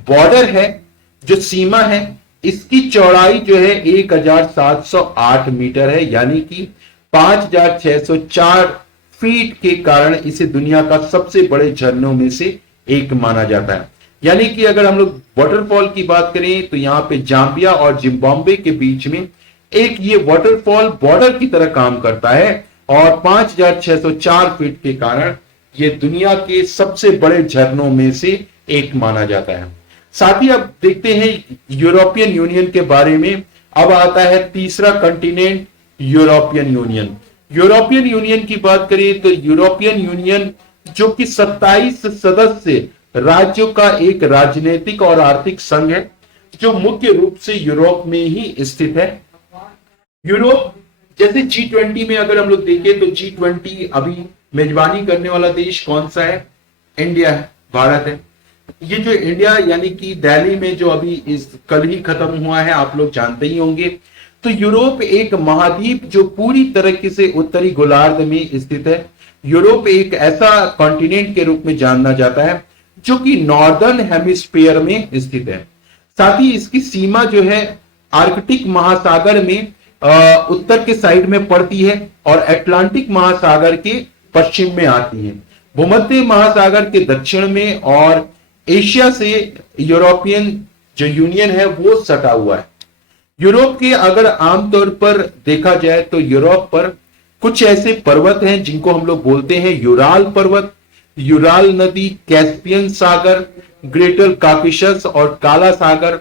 बॉर्डर है, जो सीमा है, इसकी चौड़ाई जो है 1708 मीटर है, यानी कि 5604 फीट के कारण इसे दुनिया का सबसे बड़े झरनों में से एक माना जाता है। यानी कि अगर हम लोग वाटरफॉल की बात करें तो यहाँ पे जाम्बिया और जिम्बाब्वे के बीच में एक ये वाटरफॉल बॉर्डर की तरह काम करता है और 5,604 फीट के कारण ये दुनिया के सबसे बड़े झरनों में से एक माना जाता है। साथ ही अब देखते हैं यूरोपियन यूनियन के बारे में। अब आता है तीसरा continent, European union. European union की बात करें तो यूरोपियन यूनियन जो कि 27 सदस्य राज्यों का एक राजनीतिक और आर्थिक संघ है जो मुख्य रूप से यूरोप में ही स्थित है। यूरोप जैसे G20 में अगर हम लोग देखें तो G20 अभी मेजबानी करने वाला देश कौन सा है? इंडिया है, भारत है। ये जो इंडिया यानी कि दिल्ली में जो अभी इस कल ही खत्म हुआ है, आप लोग जानते ही होंगे। तो यूरोप एक महाद्वीप जो पूरी तरीके से उत्तरी गोलार्ध में स्थित है। यूरोप एक ऐसा कॉन्टिनेंट के रूप में जाना जाता है जो कि नॉर्दर्न हेमिस्फीयर में स्थित है। साथ ही इसकी सीमा जो है आर्कटिक महासागर में उत्तर के साइड में पड़ती है और अटलांटिक महासागर के पश्चिम में आती है। भूमध्य महासागर के दक्षिण में और एशिया से यूरोपियन जो यूनियन है वो सटा हुआ है। यूरोप के अगर आमतौर पर देखा जाए तो यूरोप पर कुछ ऐसे पर्वत हैं जिनको हम लोग बोलते हैं यूराल पर्वत, यूराल नदी, कैस्पियन सागर, ग्रेटर काकेशस और काला सागर,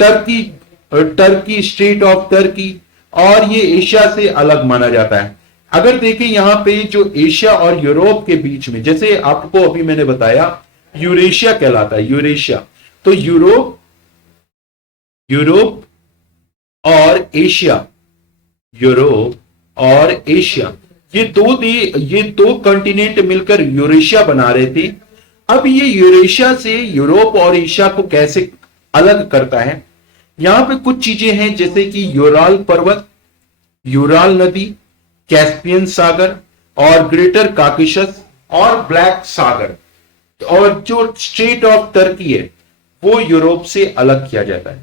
टर्की स्ट्रेट ऑफ टर्की, और ये एशिया से अलग माना जाता है। अगर देखें यहां पे जो एशिया और यूरोप के बीच में, जैसे आपको अभी मैंने बताया यूरेशिया कहलाता है, यूरेशिया। तो यूरोप और एशिया, यूरोप और एशिया, ये दो कॉन्टिनेंट मिलकर यूरेशिया बना रहे थे। अब ये यूरेशिया से यूरोप और एशिया को कैसे अलग करता है? यहां पे कुछ चीजें हैं जैसे कि यूराल पर्वत, यूराल नदी, कैस्पियन सागर और ग्रेटर काकेशस और ब्लैक सागर, और जो स्ट्रेट ऑफ टर्की है वो यूरोप से अलग किया जाता है।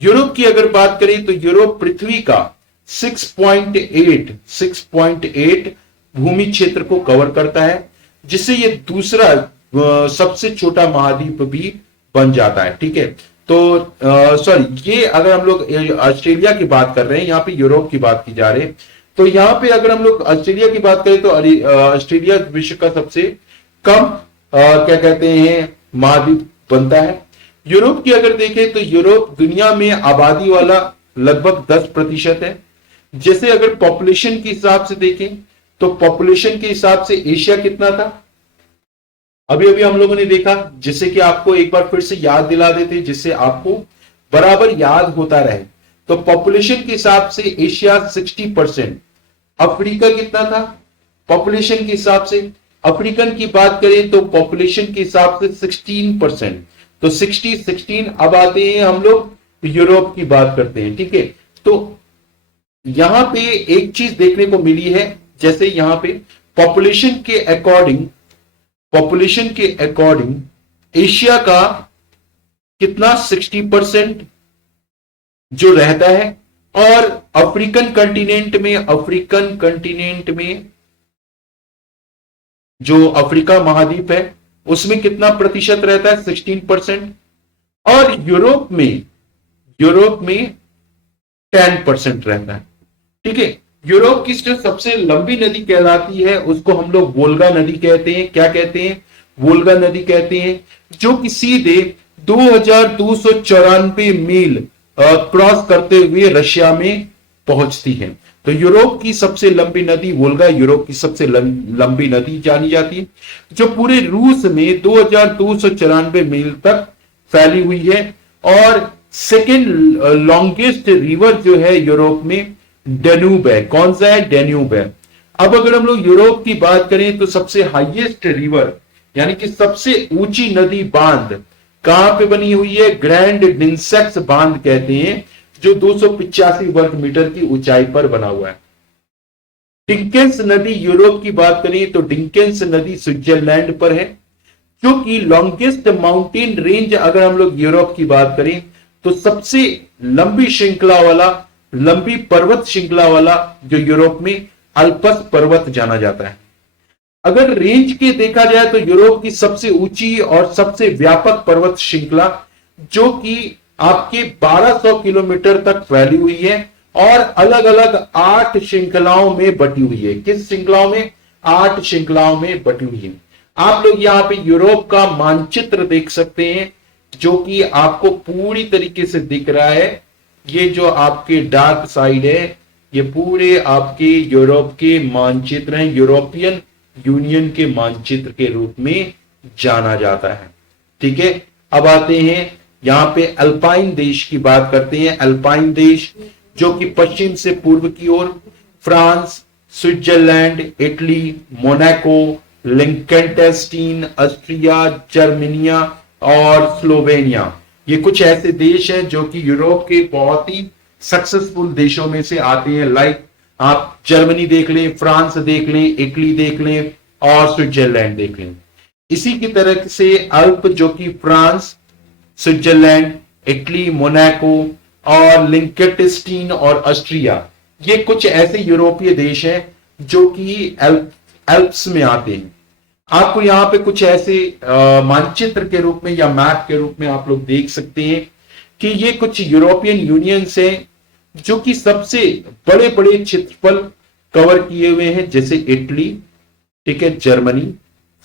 यूरोप की अगर बात करें तो यूरोप पृथ्वी का 6.8 भूमि क्षेत्र को कवर करता है, जिससे ये दूसरा सबसे छोटा महाद्वीप भी बन जाता है। ठीक है, तो सॉरी, ये अगर हम लोग ऑस्ट्रेलिया की बात कर रहे हैं, यहाँ पे यूरोप की बात की जा रही है। तो यहाँ पे अगर हम लोग ऑस्ट्रेलिया की बात करें तो ऑस्ट्रेलिया विश्व का सबसे कम क्या कहते हैं महाद्वीप बनता है। यूरोप की अगर देखें तो यूरोप दुनिया में आबादी वाला लगभग 10% है। जैसे अगर पॉपुलेशन के हिसाब से देखें तो पॉपुलेशन के हिसाब से एशिया कितना था, अभी अभी हम लोगों ने देखा, जिससे कि आपको एक बार फिर से याद दिला देते जिससे आपको बराबर याद होता रहे। तो पॉपुलेशन के हिसाब से एशिया 60%। अफ्रीका कितना था पॉपुलेशन के हिसाब से? अफ्रीकन की बात करें तो पॉपुलेशन के हिसाब से 16%। तो 16। अब आते हैं हम लोग यूरोप की बात करते हैं। ठीक है, तो यहां पे एक चीज देखने को मिली है, जैसे यहां पे पॉपुलेशन के अकॉर्डिंग एशिया का कितना 60% जो रहता है, और अफ्रीकन कंटिनेंट में जो अफ्रीका महाद्वीप है उसमें कितना प्रतिशत रहता है? 16%। और यूरोप में 10% रहता है। ठीक है, यूरोप की जो सबसे लंबी नदी कहलाती है उसको हम लोग वोल्गा नदी कहते हैं। क्या कहते हैं? वोल्गा नदी कहते हैं, जो कि सीधे 2294 मील क्रॉस करते हुए रशिया में पहुंचती है। तो यूरोप की सबसे लंबी नदी वोल्गा यूरोप की सबसे लंबी नदी जानी जाती है, जो पूरे रूस में 2294 मील तक फैली हुई है। और सेकेंड लॉन्गेस्ट रिवर जो है यूरोप में डेन्यूब है। कौन सा है? डेन्यूब है। अब अगर हम लोग यूरोप की बात करें तो सबसे हाईएस्ट रिवर यानी कि सबसे ऊंची नदी बांध कहां पे बनी हुई है? ग्रैंड डिंसेक्स बांध कहते हैं, जो 285 वर्ग मीटर की ऊंचाई पर बना हुआ है। डिंकेंस नदी यूरोप की बात करें तो डिंकेंस नदी स्विट्जरलैंड पर है, जो कि लॉन्गेस्ट माउंटेन रेंज अगर हम लोग यूरोप की बात करें तो सबसे लंबी पर्वत श्रृंखला वाला जो यूरोप में अल्पस पर्वत जाना जाता है। अगर रेंज के देखा जाए तो यूरोप की सबसे ऊंची और सबसे व्यापक पर्वत श्रृंखला, जो कि आपके 1200 किलोमीटर तक फैली हुई है और अलग अलग 8 श्रृंखलाओं में बटी हुई है। किस श्रृंखलाओं में? 8 श्रृंखलाओं में बटी हुई है। आप लोग यहां पे यूरोप का मानचित्र देख सकते हैं, जो कि आपको पूरी तरीके से दिख रहा है। ये जो आपके डार्क साइड है, ये पूरे आपके यूरोप के मानचित्र हैं, यूरोपियन यूनियन के मानचित्र के रूप में जाना जाता है। ठीक है, अब आते हैं यहां पे अल्पाइन देश की बात करते हैं। अल्पाइन देश जो कि पश्चिम से पूर्व की ओर France, Switzerland, Italy, Monaco, Liechtenstein, Austria, Germany और स्लोवेनिया, ये कुछ ऐसे देश हैं जो कि यूरोप के बहुत ही सक्सेसफुल देशों में से आते हैं। लाइक आप जर्मनी देख लें, फ्रांस देख लें, इटली देख लें और स्विट्जरलैंड देख लें। इसी की तरह से अल्प जो कि फ्रांस, स्विट्जरलैंड, इटली, मोनाको और लिंकेनस्टेइन और ऑस्ट्रिया, ये कुछ ऐसे यूरोपीय देश हैं जो कि एल्प्स में आते हैं। आपको यहां पे कुछ ऐसे मानचित्र के रूप में या मैप के रूप में आप लोग देख सकते हैं कि ये कुछ यूरोपियन यूनियन से जो कि सबसे बड़े बड़े क्षेत्रफल कवर किए हुए हैं, जैसे इटली, ठीक है, जर्मनी,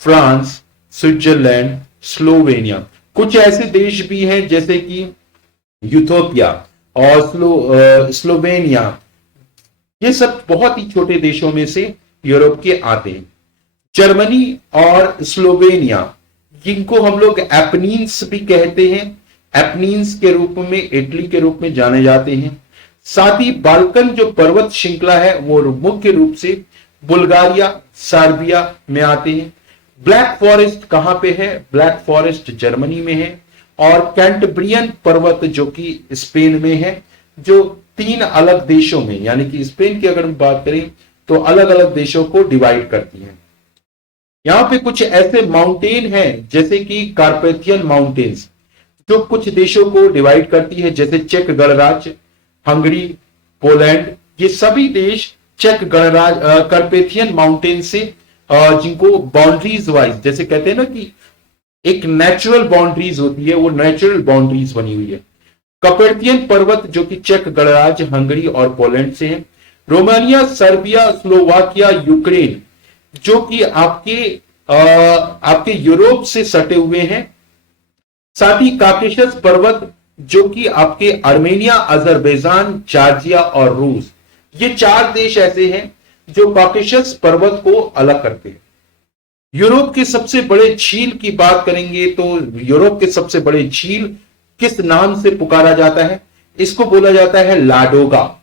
फ्रांस, स्विट्जरलैंड, स्लोवेनिया। कुछ ऐसे देश भी हैं जैसे कि यूथोपिया और स्लोवेनिया। ये सब बहुत ही छोटे देशों में से यूरोप के आते हैं। जर्मनी और स्लोवेनिया, जिनको हम लोग एपनीन्स भी कहते हैं, एपनीन्स के रूप में, इटली के रूप में जाने जाते हैं। साथ ही बाल्कन जो पर्वत श्रृंखला है वो मुख्य रूप से बुल्गारिया, सर्बिया में आते हैं। ब्लैक फॉरेस्ट कहां पे है? ब्लैक फॉरेस्ट जर्मनी में है। और कैंटब्रियन पर्वत जो कि स्पेन में है, जो 3 अलग देशों में, यानी कि स्पेन की अगर हम बात करें तो अलग अलग देशों को डिवाइड करती है। यहां पे कुछ ऐसे माउंटेन हैं जैसे कि कार्पेथियन माउंटेन्स, जो कुछ देशों को डिवाइड करती है, जैसे चेक गणराज्य, हंगरी, पोलैंड। ये सभी देश चेक गणराज्य कार्पेथियन माउंटेन से जिनको बाउंड्रीज वाइज, जैसे कहते हैं ना कि एक नेचुरल बाउंड्रीज होती है, वो नेचुरल बाउंड्रीज बनी हुई है। कार्पेथियन पर्वत जो कि चेक गणराज्य, हंगरी और पोलैंड से है। रोमानिया, सर्बिया, स्लोवाकिया, यूक्रेन, जो कि आपके यूरोप से सटे हुए हैं। साथ ही काकेशस पर्वत जो कि आपके आर्मेनिया, अजरबैजान, जॉर्जिया और रूस, ये 4 देश ऐसे हैं जो काकेशस पर्वत को अलग करते हैं। यूरोप के सबसे बड़े झील की बात करेंगे तो यूरोप के सबसे बड़े झील किस नाम से पुकारा जाता है? इसको बोला जाता है लाडोगा,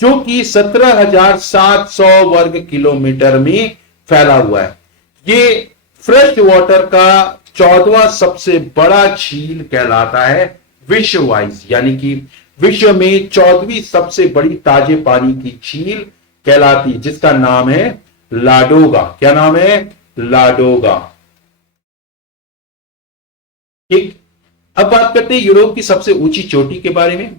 जो कि 17,700 वर्ग किलोमीटर में फैला हुआ है। ये फ्रेश वाटर का 14वां सबसे बड़ा झील कहलाता है विश्व वाइज, यानी कि विश्व में 14वीं सबसे बड़ी ताजे पानी की झील कहलाती है, जिसका नाम है लाडोगा। क्या नाम है? लाडोगा। ठीक, अब बात करते हैं यूरोप की सबसे ऊंची चोटी के बारे में।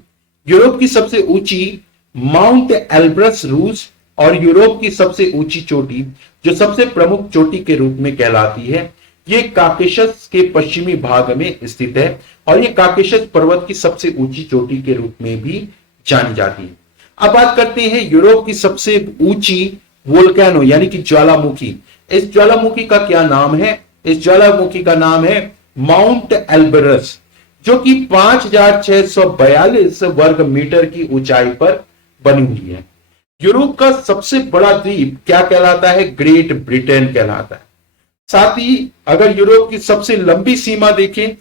यूरोप की सबसे ऊंची माउंट एल्ब्रस रूस और यूरोप की सबसे ऊंची चोटी जो सबसे प्रमुख चोटी के रूप में कहलाती है, ये काकेशस के पश्चिमी भाग में स्थित है और ये काकेशस पर्वत की सबसे ऊंची चोटी के रूप में भी जानी जाती है। अब बात करते हैं यूरोप की सबसे ऊंची वोल्केनो यानी कि ज्वालामुखी। इस ज्वालामुखी का क्या नाम है? इस ज्वालामुखी का नाम है माउंट एल्ब्रस, जो कि 5,642 वर्ग मीटर की ऊंचाई पर बनी हुई है। यूरोप का सबसे बड़ा द्वीप क्या कहलाता है? ग्रेट ब्रिटेन कहलाता है। साथ ही अगर यूरोप की सबसे लंबी सीमा देखें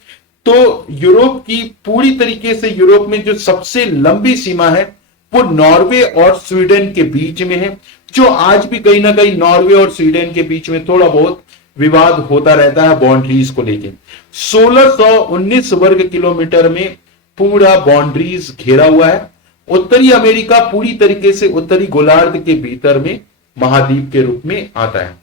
तो यूरोप की पूरी तरीके से यूरोप में जो सबसे लंबी सीमा है वो नॉर्वे और स्वीडन के बीच में है, जो आज भी कहीं ना कहीं नॉर्वे और स्वीडन के बीच में थोड़ा बहुत विवाद होता रहता है बाउंड्रीज को लेकर। 1619 वर्ग किलोमीटर में पूरा बाउंड्रीज घेरा हुआ है। उत्तरी अमेरिका पूरी तरीके से उत्तरी गोलार्ध के भीतर में महाद्वीप के रूप में आता है।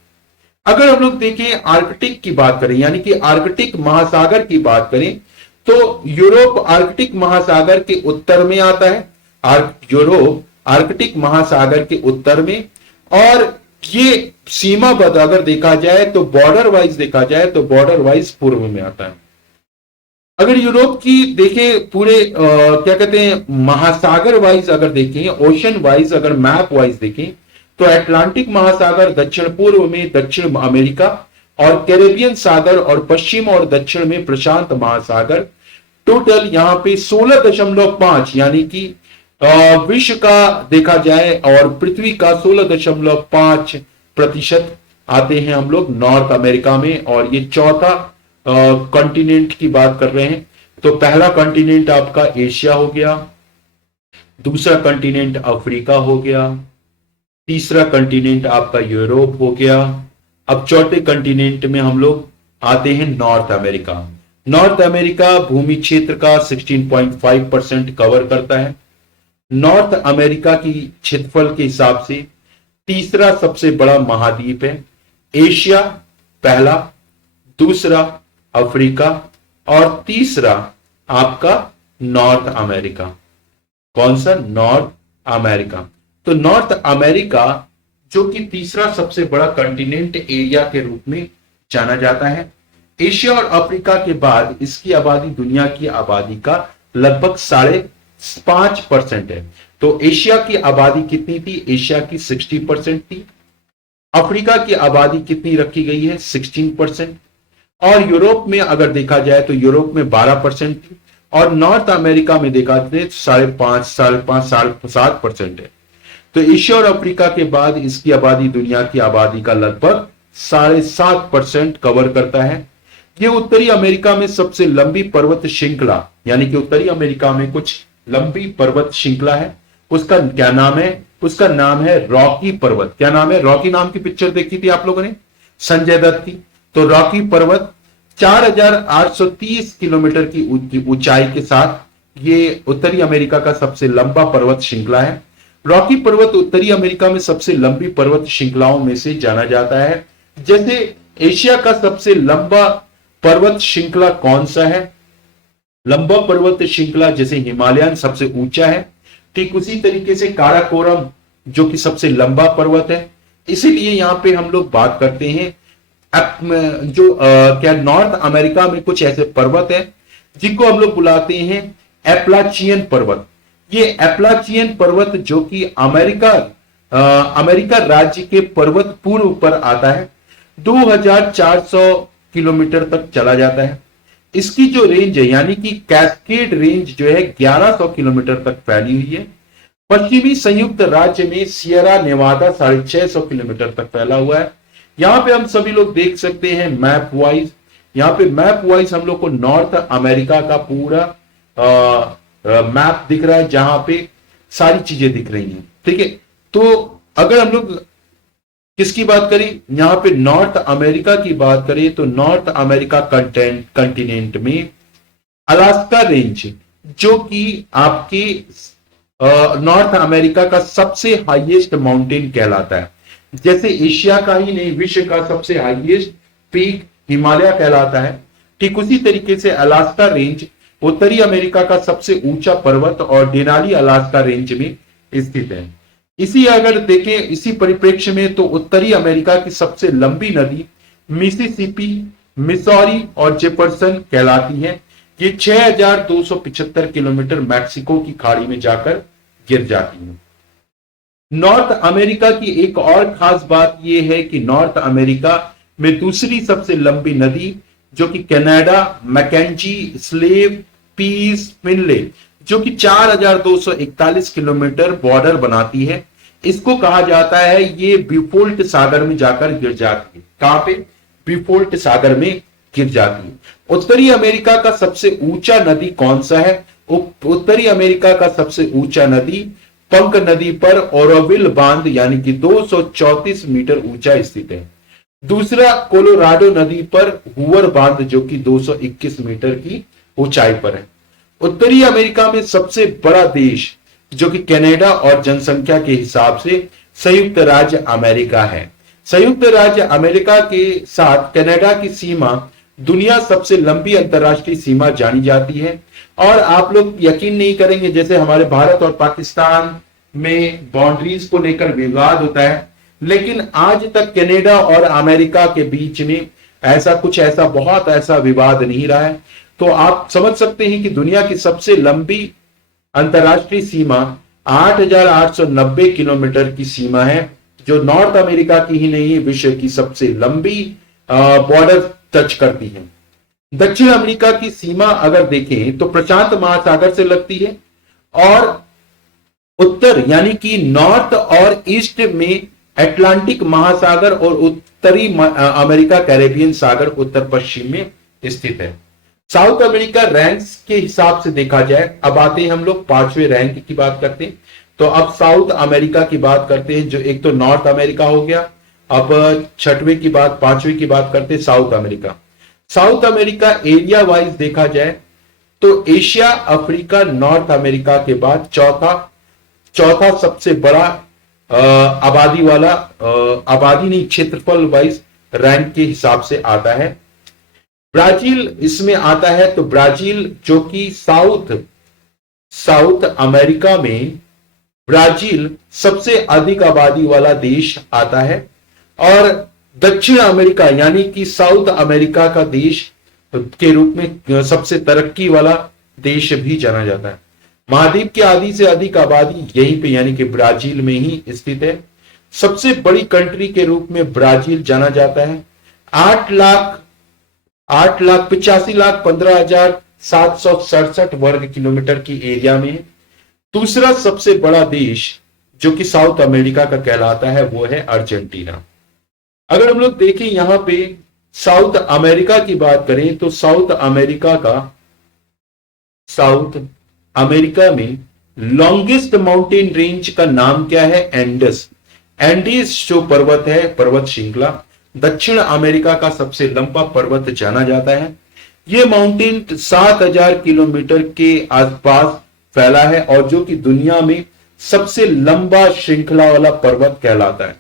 अगर हम लोग देखें आर्कटिक की बात करें, यानी कि आर्कटिक महासागर की बात करें, तो यूरोप आर्कटिक महासागर के उत्तर में आता है। यूरोप आर्कटिक महासागर के उत्तर में, और ये सीमाबद्ध अगर देखा जाए तो बॉर्डर वाइज देखा जाए तो बॉर्डर वाइज पूर्व में आता है। अगर यूरोप की देखें पूरे क्या कहते हैं महासागर वाइज अगर देखें, ओशन वाइज अगर मैप वाइज देखें, तो अटलांटिक महासागर दक्षिण पूर्व में दक्षिण अमेरिका, और कैरेबियन सागर और पश्चिम और दक्षिण में प्रशांत महासागर। टोटल यहां पे 16.5 यानी कि विश्व का देखा जाए और पृथ्वी का 16.5% आते हैं हम लोग नॉर्थ अमेरिका में, और ये चौथा कॉन्टिनेंट की बात कर रहे हैं। तो पहला कॉन्टिनेंट आपका एशिया हो गया, दूसरा कॉन्टिनेंट अफ्रीका हो गया, तीसरा कॉन्टिनेंट आपका यूरोप हो गया। अब चौथे कॉन्टिनेंट में हम लोग आते हैं नॉर्थ अमेरिका। नॉर्थ अमेरिका भूमि क्षेत्र का 16.5% कवर करता है। नॉर्थ अमेरिका की क्षेत्रफल के हिसाब से तीसरा सबसे बड़ा महाद्वीप है। एशिया पहला, दूसरा अफ्रीका, और तीसरा आपका नॉर्थ अमेरिका। कौन सा? North America. तो नॉर्थ अमेरिका जो कि तीसरा सबसे बड़ा कॉन्टिनेंट एरिया के रूप में जाना जाता है। एशिया और अफ्रीका के बाद इसकी आबादी दुनिया की आबादी का लगभग 5.5% है। तो एशिया की आबादी कितनी थी? एशिया की 60% थी। अफ्रीका की आबादी कितनी रखी गई है? 16%। और यूरोप में अगर देखा जाए तो यूरोप में 12% थी, और नॉर्थ अमेरिका में देखा जाए तो 5.5 है। तो एशिया और अफ्रीका के बाद इसकी आबादी दुनिया की आबादी का लगभग 7.5% कवर करता है। ये उत्तरी अमेरिका में सबसे लंबी पर्वत श्रृंखला, यानी कि उत्तरी अमेरिका में कुछ लंबी पर्वत श्रृंखला है। उसका क्या नाम है? उसका नाम है रॉकी पर्वत। क्या नाम है? रॉकी नाम की पिक्चर देखी थी आप लोगों ने, संजय दत्त की। तो रॉकी पर्वत 4,830 किलोमीटर की ऊंचाई के साथ ये उत्तरी अमेरिका का सबसे लंबा पर्वत श्रृंखला है। रॉकी पर्वत उत्तरी अमेरिका में सबसे लंबी पर्वत श्रृंखलाओं में से जाना जाता है। जैसे एशिया का सबसे लंबा पर्वत श्रृंखला कौन सा है? लंबा पर्वत श्रृंखला जैसे हिमालयन सबसे ऊंचा है, ठीक उसी तरीके से काराकोरम जो कि सबसे लंबा पर्वत है। इसीलिए यहां पे हम लोग बात करते हैं जो क्या नॉर्थ अमेरिका में कुछ ऐसे पर्वत है जिनको हम लोग बुलाते हैं एप्लाचियन पर्वत। ये एप्लाचियन पर्वत जो कि अमेरिका राज्य के पर्वत पूर्व पर आता है, 2400 किलोमीटर तक चला जाता है। इसकी जो रेंज है यानी कि कैस्केड रेंज जो है 1100 किलोमीटर तक फैली हुई है। पश्चिमी संयुक्त राज्य में सियरा नेवादा 650 किलोमीटर तक फैला हुआ है। यहां पे हम सभी लोग देख सकते हैं मैप वाइज, यहां पे मैप वाइज हम लोग को नॉर्थ अमेरिका का पूरा मैप दिख रहा है जहां पे सारी चीजें दिख रही हैं। ठीक है, तो अगर हम लोग किसकी बात करें, यहां पे नॉर्थ अमेरिका की बात करें तो नॉर्थ अमेरिका कंटिनेंट में अलास्का रेंज जो कि आपके नॉर्थ अमेरिका का सबसे हाईएस्ट माउंटेन कहलाता है। जैसे एशिया का ही नहीं विश्व का सबसे हाईएस्ट पीक हिमालय कहलाता है, ठीक उसी तरीके से अलास्का रेंज उत्तरी अमेरिका का सबसे ऊंचा पर्वत और डेनाली अलास्का रेंज में स्थित है। इसी अगर देखें इसी परिप्रेक्ष्य में तो उत्तरी अमेरिका की सबसे लंबी नदी मिसिसिपी, मिसौरी और जेफरसन कहलाती है। ये 6275 किलोमीटर मैक्सिको की खाड़ी में जाकर गिर जाती है। नॉर्थ अमेरिका की एक और खास बात यह है कि नॉर्थ अमेरिका में दूसरी सबसे लंबी नदी जो कि Canada, Mackenzie, Slave, Peace, Finlay जो कि 4241 किलोमीटर बॉर्डर बनाती है, इसको कहा जाता है ये ब्यूफोल्ट सागर में जाकर गिर जाती है। कहां पे? ब्यूफोल्ट सागर में गिर जाती है। उत्तरी अमेरिका का सबसे ऊंचा नदी कौन सा है? उत्तरी अमेरिका का सबसे ऊंचा नदी पंक नदी पर ओरोविल बांध यानी कि 234 मीटर ऊंचा स्थित है। दूसरा कोलोराडो नदी पर हुवर बांध जो कि 221 मीटर की ऊंचाई पर है। उत्तरी अमेरिका में सबसे बड़ा देश जो कि कनाडा और जनसंख्या के हिसाब से संयुक्त राज्य अमेरिका है। संयुक्त राज्य अमेरिका के साथ कनाडा की सीमा दुनिया सबसे लंबी अंतरराष्ट्रीय सीमा जानी जाती है। और आप लोग यकीन नहीं करेंगे, जैसे हमारे भारत और पाकिस्तान में बाउंड्रीज को लेकर विवाद होता है, लेकिन आज तक कनाडा और अमेरिका के बीच में बहुत ऐसा विवाद नहीं रहा है। तो आप समझ सकते हैं कि दुनिया की सबसे लंबी अंतरराष्ट्रीय सीमा 8,890 किलोमीटर की सीमा है, जो नॉर्थ अमेरिका की ही नहीं, विश्व की सबसे लंबी बॉर्डर टच करती है। दक्षिण अमेरिका की सीमा अगर देखें तो प्रशांत महासागर से लगती है, और उत्तर यानी कि नॉर्थ और ईस्ट में अटलांटिक महासागर और उत्तरी अमेरिका कैरेबियन सागर उत्तर पश्चिम में स्थित है। साउथ अमेरिका रैंक्स के हिसाब से देखा जाए, अब आते हैं हम लोग पांचवें रैंक की बात करते हैं। तो अब साउथ अमेरिका की बात करते हैं, जो एक तो नॉर्थ अमेरिका हो गया। अब छठवें की बात, पांचवें की बात करते हैं south America. South America area wise देखा जाए तो एशिया, अफ्रीका, नॉर्थ अमेरिका के बाद चौथा सबसे बड़ा आबादी वाला, आबादी नहीं क्षेत्रफल वाइज रैंक के हिसाब से आता है। ब्राजील इसमें आता है, तो ब्राजील जो कि साउथ अमेरिका में ब्राजील सबसे अधिक आबादी वाला देश आता है, और दक्षिण अमेरिका यानी कि साउथ अमेरिका का देश के रूप में सबसे तरक्की वाला देश भी जाना जाता है। महाद्वीप की आधी से अधिक आबादी यहीं पे यानी कि ब्राजील में ही स्थित है। सबसे बड़ी कंट्री के रूप में ब्राजील जाना जाता है। 8,85,15,767 वर्ग किलोमीटर की एरिया में है। दूसरा सबसे बड़ा देश जो कि साउथ अमेरिका का कहलाता है वो है अर्जेंटीना। अगर हम लोग देखें यहां पे साउथ अमेरिका की बात करें तो साउथ अमेरिका में लॉन्गेस्ट माउंटेन रेंज का नाम क्या है? एंडस जो पर्वत है, पर्वत श्रृंखला दक्षिण अमेरिका का सबसे लंबा पर्वत जाना जाता है। यह माउंटेन 7,000 किलोमीटर के आसपास फैला है और जो कि दुनिया में सबसे लंबा श्रृंखला वाला पर्वत कहलाता है।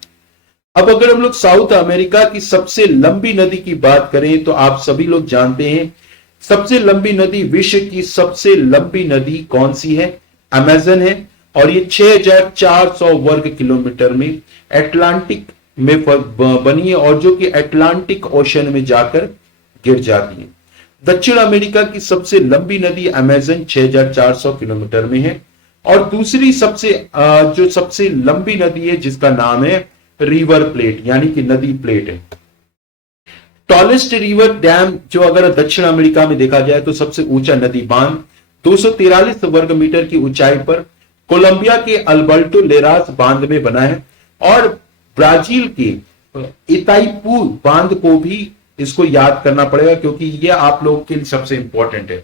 अब अगर हम लोग साउथ अमेरिका की सबसे लंबी नदी की बात करें तो आप सभी लोग जानते हैं सबसे लंबी नदी, विश्व की सबसे लंबी नदी कौन सी है? अमेजन है, और ये 6,400 वर्ग किलोमीटर में अटलांटिक में बनी है और जो कि अटलांटिक ओशन में जाकर गिर जाती है। दक्षिण अमेरिका की सबसे लंबी नदी अमेजन 6,400 किलोमीटर में है, और दूसरी सबसे लंबी नदी है जिसका नाम है रिवर प्लेट यानी कि नदी प्लेट है। टॉलेस्ट रिवर डैम जो अगर दक्षिण अमेरिका में देखा जाए तो सबसे ऊंचा नदी बांध 243 वर्ग मीटर की ऊंचाई पर कोलंबिया के अल्बर्टो लेरास बांध में बना है, और ब्राजील के इताइपू बांध को भी इसको याद करना पड़ेगा क्योंकि यह आप लोगों के लिए सबसे इंपॉर्टेंट है।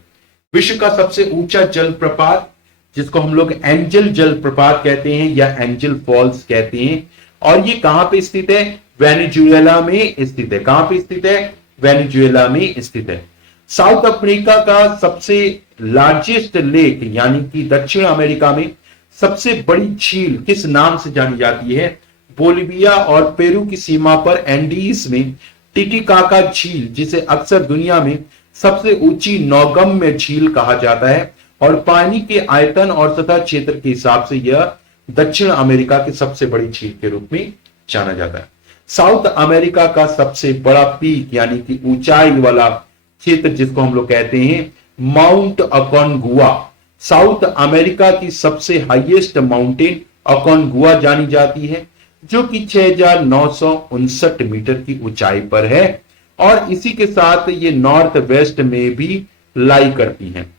विश्व का सबसे ऊंचा जलप्रपात जिसको हम लोग एंजल जलप्रपात कहते हैं या एंजल फॉल्स कहते हैं, और ये कहां पे स्थित है? वेनेजुएला में स्थित है। कहां पे स्थित है? वेनेजुएला में स्थित है। साउथ अफ्रीका का सबसे लार्जेस्ट लेक यानी कि दक्षिण अमेरिका में सबसे बड़ी झील किस नाम से जानी जाती है? बोलिविया और पेरू की सीमा पर एंडीज में टिटिकाका झील, जिसे अक्सर दुनिया में सबसे ऊंची नौगम्य झील कहा जाता है, और पानी के आयतन और सतह क्षेत्र के हिसाब से यह दक्षिण अमेरिका की सबसे बड़ी झील के रूप में जाना जाता है। साउथ अमेरिका का सबसे बड़ा पीक यानी कि ऊंचाई वाला क्षेत्र जिसको हम लोग कहते हैं माउंट अकोनगुआ। साउथ अमेरिका की सबसे हाईएस्ट माउंटेन अकोनगुआ जानी जाती है जो कि 6,959 मीटर की ऊंचाई पर है, और इसी के साथ ये नॉर्थ वेस्ट में भी लाई करती हैं।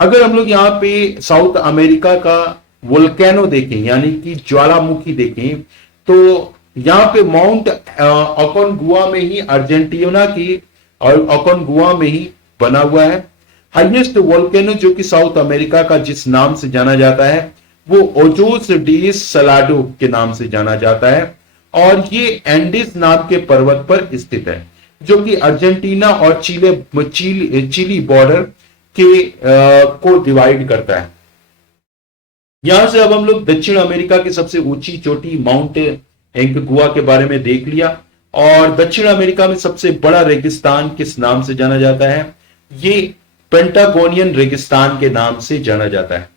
अगर हम लोग यहाँ पे साउथ अमेरिका का वोल्केनो देखें यानी कि ज्वालामुखी देखें तो यहाँ पे माउंट अकोनगुआ में ही अर्जेंटीना की और अकोनगुआ में ही बना हुआ है। हाईएस्ट वोल्केनो जो कि साउथ अमेरिका का जिस नाम से जाना जाता है वो ओजोस डी सलाडो के नाम से जाना जाता है, और ये एंडीज नाम के पर्वत पर स्थित है जो कि अर्जेंटीना और चिली बॉर्डर के को डिवाइड करता है। यहां से अब हम लोग दक्षिण अमेरिका की सबसे ऊंची चोटी माउंट एंकगुआ के बारे में देख लिया, और दक्षिण अमेरिका में सबसे बड़ा रेगिस्तान किस नाम से जाना जाता है? ये पेंटागोनियन रेगिस्तान के नाम से जाना जाता है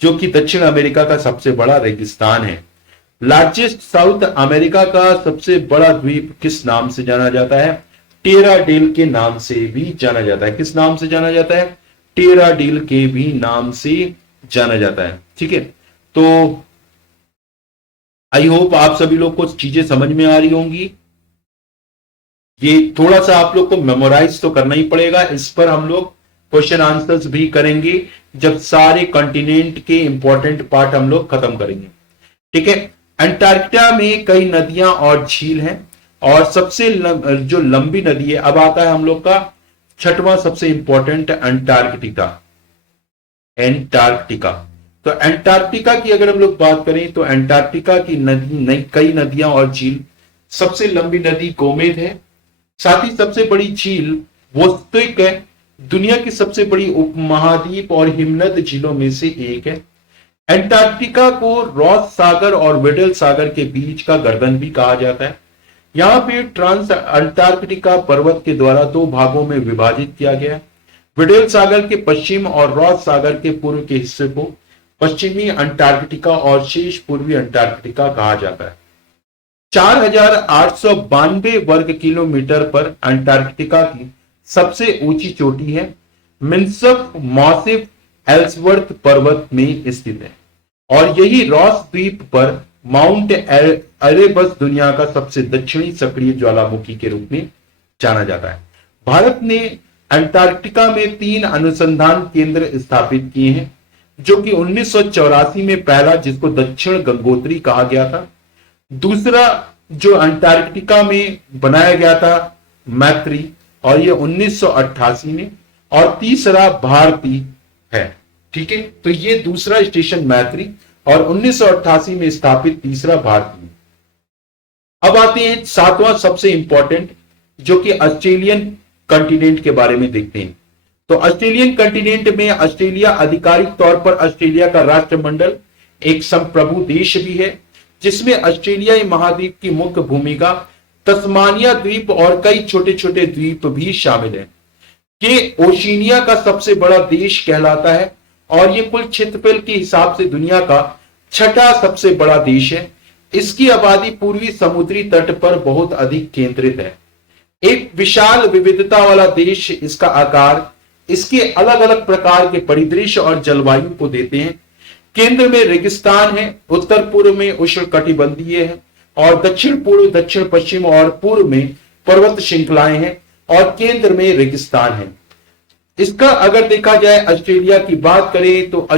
जो कि दक्षिण अमेरिका का सबसे बड़ा रेगिस्तान है। लार्जेस्ट साउथ अमेरिका का सबसे बड़ा द्वीप किस नाम से जाना जाता है? टेरा डेल के नाम से भी जाना जाता है। किस नाम से जाना जाता है? टेरा डेल के भी नाम से जाना जाता है। ठीक है, तो आई होप आप सभी लोग को चीजें समझ में आ रही होंगी। ये थोड़ा सा आप लोग को मेमोराइज तो करना ही पड़ेगा। इस पर हम लोग क्वेश्चन आंसर्स भी करेंगे जब सारे कॉन्टिनेंट के इंपॉर्टेंट पार्ट हम लोग खत्म करेंगे। ठीक है, अंटार्कटिका में कई नदियां और झील हैं और सबसे जो लंबी नदी है, अब आता है हम लोग का छठवां सबसे इंपॉर्टेंट, अंटार्कटिका। एंटार्कटिका, तो अंटार्कटिका की अगर हम लोग बात करें तो अंटार्कटिका की नदी कई नदियां और झील, सबसे लंबी नदी गोमेद है, साथ ही सबसे बड़ी झील वोस्तुक है, दुनिया की सबसे बड़ी उपमहाद्वीप और हिमनद झीलों में से एक है। अंटार्कटिका को रॉस सागर और वेडल सागर के बीच का गर्दन भी कहा जाता है। यहां पे ट्रांस अंटार्कटिका पर्वत के द्वारा दो भागों में विभाजित किया गया है। वेडल सागर के पश्चिम और रॉस सागर के पूर्व के हिस्से को पश्चिमी अंटार्कटिका और शेष पूर्वी अंटार्कटिका कहा जाता है। 4,892 वर्ग किलोमीटर पर अंटार्कटिका की सबसे ऊंची चोटी है, मिन्सफ मॉसिफ एल्सवर्थ पर्वत में स्थित है और यही रॉस द्वीप पर माउंट एरेबस दुनिया का सबसे दक्षिणी सक्रिय ज्वालामुखी के रूप में जाना जाता है। भारत ने अंटार्कटिका में 3 अनुसंधान केंद्र स्थापित किए हैं, जो कि 1984 में पहला, जिसको दक्षिण गंगोत्री कहा गया था, दूसरा जो अंटार्कटिका में बनाया गया था मैत्री, और ये 1988 में, और तीसरा भारती है। ठीक है, तो ये दूसरा स्टेशन मैत्री और 1988 में स्थापित तीसरा भारती। अब आते हैं 7वां सबसे इंपॉर्टेंट, जो कि ऑस्ट्रेलियन कॉन्टिनेंट के बारे में देखते हैं। तो ऑस्ट्रेलियन कॉन्टिनेंट में ऑस्ट्रेलिया आधिकारिक तौर पर ऑस्ट्रेलिया का राष्ट्रमंडल एक संप्रभु देश भी है, जिसमें ऑस्ट्रेलियाई महाद्वीप की मुख्य भूमिका तस्मानिया द्वीप और कई छोटे छोटे द्वीप भी शामिल हैं। ये ओशिनिया का सबसे बड़ा देश कहलाता है और ये कुल क्षेत्रफल के हिसाब से दुनिया का 6ठा सबसे बड़ा देश है। इसकी आबादी पूर्वी समुद्री तट पर बहुत अधिक केंद्रित है। एक विशाल विविधता वाला देश, इसका आकार इसके अलग अलग प्रकार के परिदृश्य और जलवायु को देते हैं। केंद्र में रेगिस्तान है, उत्तर पूर्व में उष्णकटिबंधीय है और दक्षिण पूर्व, दक्षिण पश्चिम और पूर्व में पर्वत श्रृंखलाएं हैं और केंद्र में रेगिस्तान है। इसका अगर देखा जाए, ऑस्ट्रेलिया की बात करें तो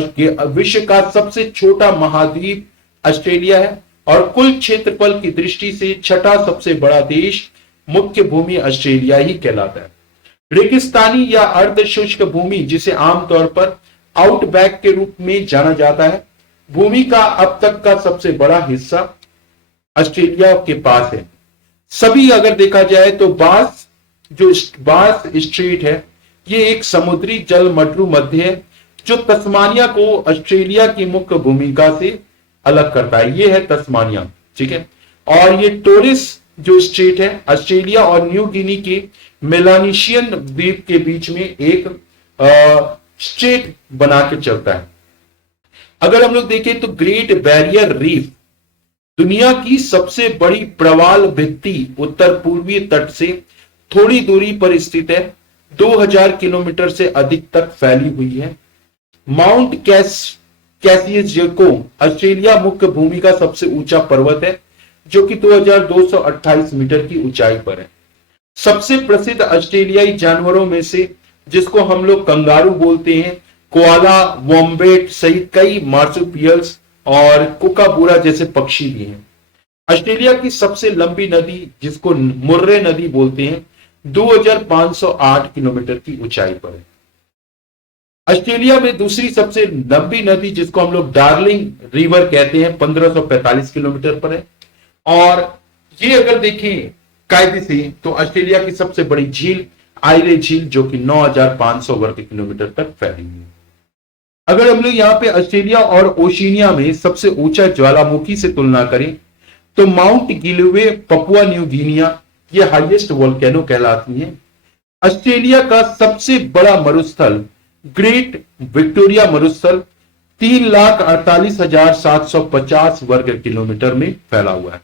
विश्व का सबसे छोटा महाद्वीप ऑस्ट्रेलिया है और कुल क्षेत्रफल की दृष्टि से 6ठा सबसे बड़ा देश, मुख्य भूमि ऑस्ट्रेलिया ही कहलाता है। रेगिस्तानी या अर्ध शुष्क भूमि, जिसे आमतौर पर आउटबैक के रूप में जाना जाता है, भूमि का अब तक का सबसे बड़ा हिस्सा ऑस्ट्रेलिया के पास है। सभी अगर देखा जाए तो बास स्ट्रेट है, ये एक समुद्री जल मटरू मध्य है जो तस्मानिया को ऑस्ट्रेलिया की मुख्य भूमिका से अलग करता है। ये है तस्मानिया, ठीक है। और ये टोरिस जो स्ट्रेट है, ऑस्ट्रेलिया और न्यू गिनी के मेलानेशियन द्वीप के बीच में एक स्ट्रेट बना के चलता है। अगर हम लोग देखें तो ग्रेट बैरियर रीफ दुनिया की सबसे बड़ी प्रवाल भित्ति उत्तर पूर्वी तट से थोड़ी दूरी पर स्थित है, 2000 किलोमीटर से अधिक तक फैली हुई है। माउंट कैसियसको ऑस्ट्रेलिया मुख्य भूमि का सबसे ऊंचा पर्वत है, जो कि 2228 मीटर की ऊंचाई पर है। सबसे प्रसिद्ध ऑस्ट्रेलियाई जानवरों में से, जिसको हम लोग कंगारू बोलते हैं, कोआला, वॉम्बेट सहित कई मार्सुपियल्स और कुकाबूरा जैसे पक्षी भी हैं। ऑस्ट्रेलिया की सबसे लंबी नदी, जिसको मुर्रे नदी बोलते हैं, 2508 किलोमीटर की ऊंचाई पर है। ऑस्ट्रेलिया में दूसरी सबसे लंबी नदी, जिसको हम लोग डार्लिंग रिवर कहते हैं, 1545 किलोमीटर पर है। और ये अगर देखें कायदे से तो ऑस्ट्रेलिया की सबसे बड़ी झील आइले झील, जो कि 9500 वर्ग किलोमीटर तक फैली हुई है। अगर हम लोग यहाँ पे ऑस्ट्रेलिया और ओशिनिया में सबसे ऊंचा ज्वालामुखी से तुलना करें तो माउंट गिलवे पपुआ न्यू गिनिया ये हाईएस्ट वोल्केनो कहलाती है। ऑस्ट्रेलिया का सबसे बड़ा मरुस्थल ग्रेट विक्टोरिया मरुस्थल 3,48,750 वर्ग किलोमीटर में फैला हुआ है।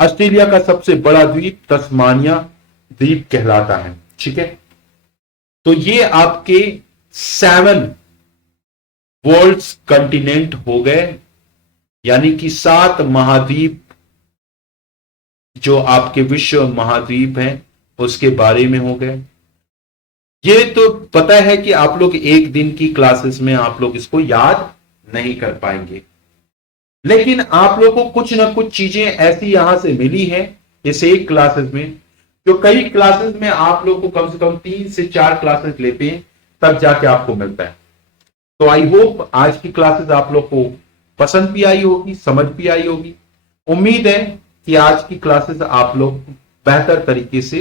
ऑस्ट्रेलिया का सबसे बड़ा द्वीप तस्मानिया द्वीप कहलाता है। ठीक है, तो ये आपके 7 वर्ल्ड कंटिनेंट हो गए, यानी कि 7 महाद्वीप जो आपके विश्व महाद्वीप हैं उसके बारे में हो गए। ये तो पता है कि आप लोग एक दिन की क्लासेस में आप लोग इसको याद नहीं कर पाएंगे, लेकिन आप लोगों को कुछ ना कुछ चीजें ऐसी यहां से मिली है इस एक क्लासेस में, जो कई क्लासेस में आप लोग को कम से कम 3 से 4 क्लासेस लेते हैं तब जाके आपको मिलता है। तो आई होप आज की क्लासेस आप लोग को पसंद भी आई होगी, समझ भी आई होगी। उम्मीद है कि आज की क्लासेस आप लोग बेहतर तरीके से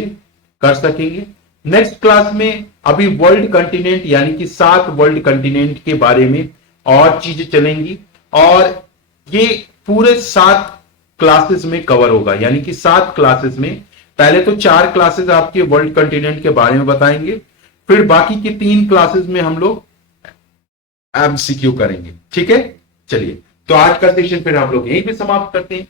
कर सकेंगे। नेक्स्ट क्लास में अभी वर्ल्ड कंटिनेंट यानी कि 7 वर्ल्ड कंटिनेंट के बारे में और चीजें चलेंगी, और ये पूरे 7 क्लासेस में कवर होगा, यानी कि 7 क्लासेस में पहले तो 4 क्लासेस आपके वर्ल्ड कंटिनेंट के बारे में बताएंगे, फिर बाकी की 3 क्लासेस में हम लोग एमसीक्यू करेंगे। ठीक है, चलिए तो आज का सेशन फिर हम लोग यहीं पे समाप्त करते हैं।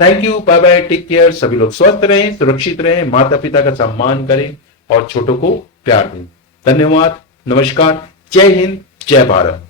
Thank you, bye bye, take care. सभी लोग स्वस्थ रहें, सुरक्षित रहें, माता पिता का सम्मान करें और छोटों को प्यार दें। धन्यवाद, नमस्कार, जय हिंद, जय भारत।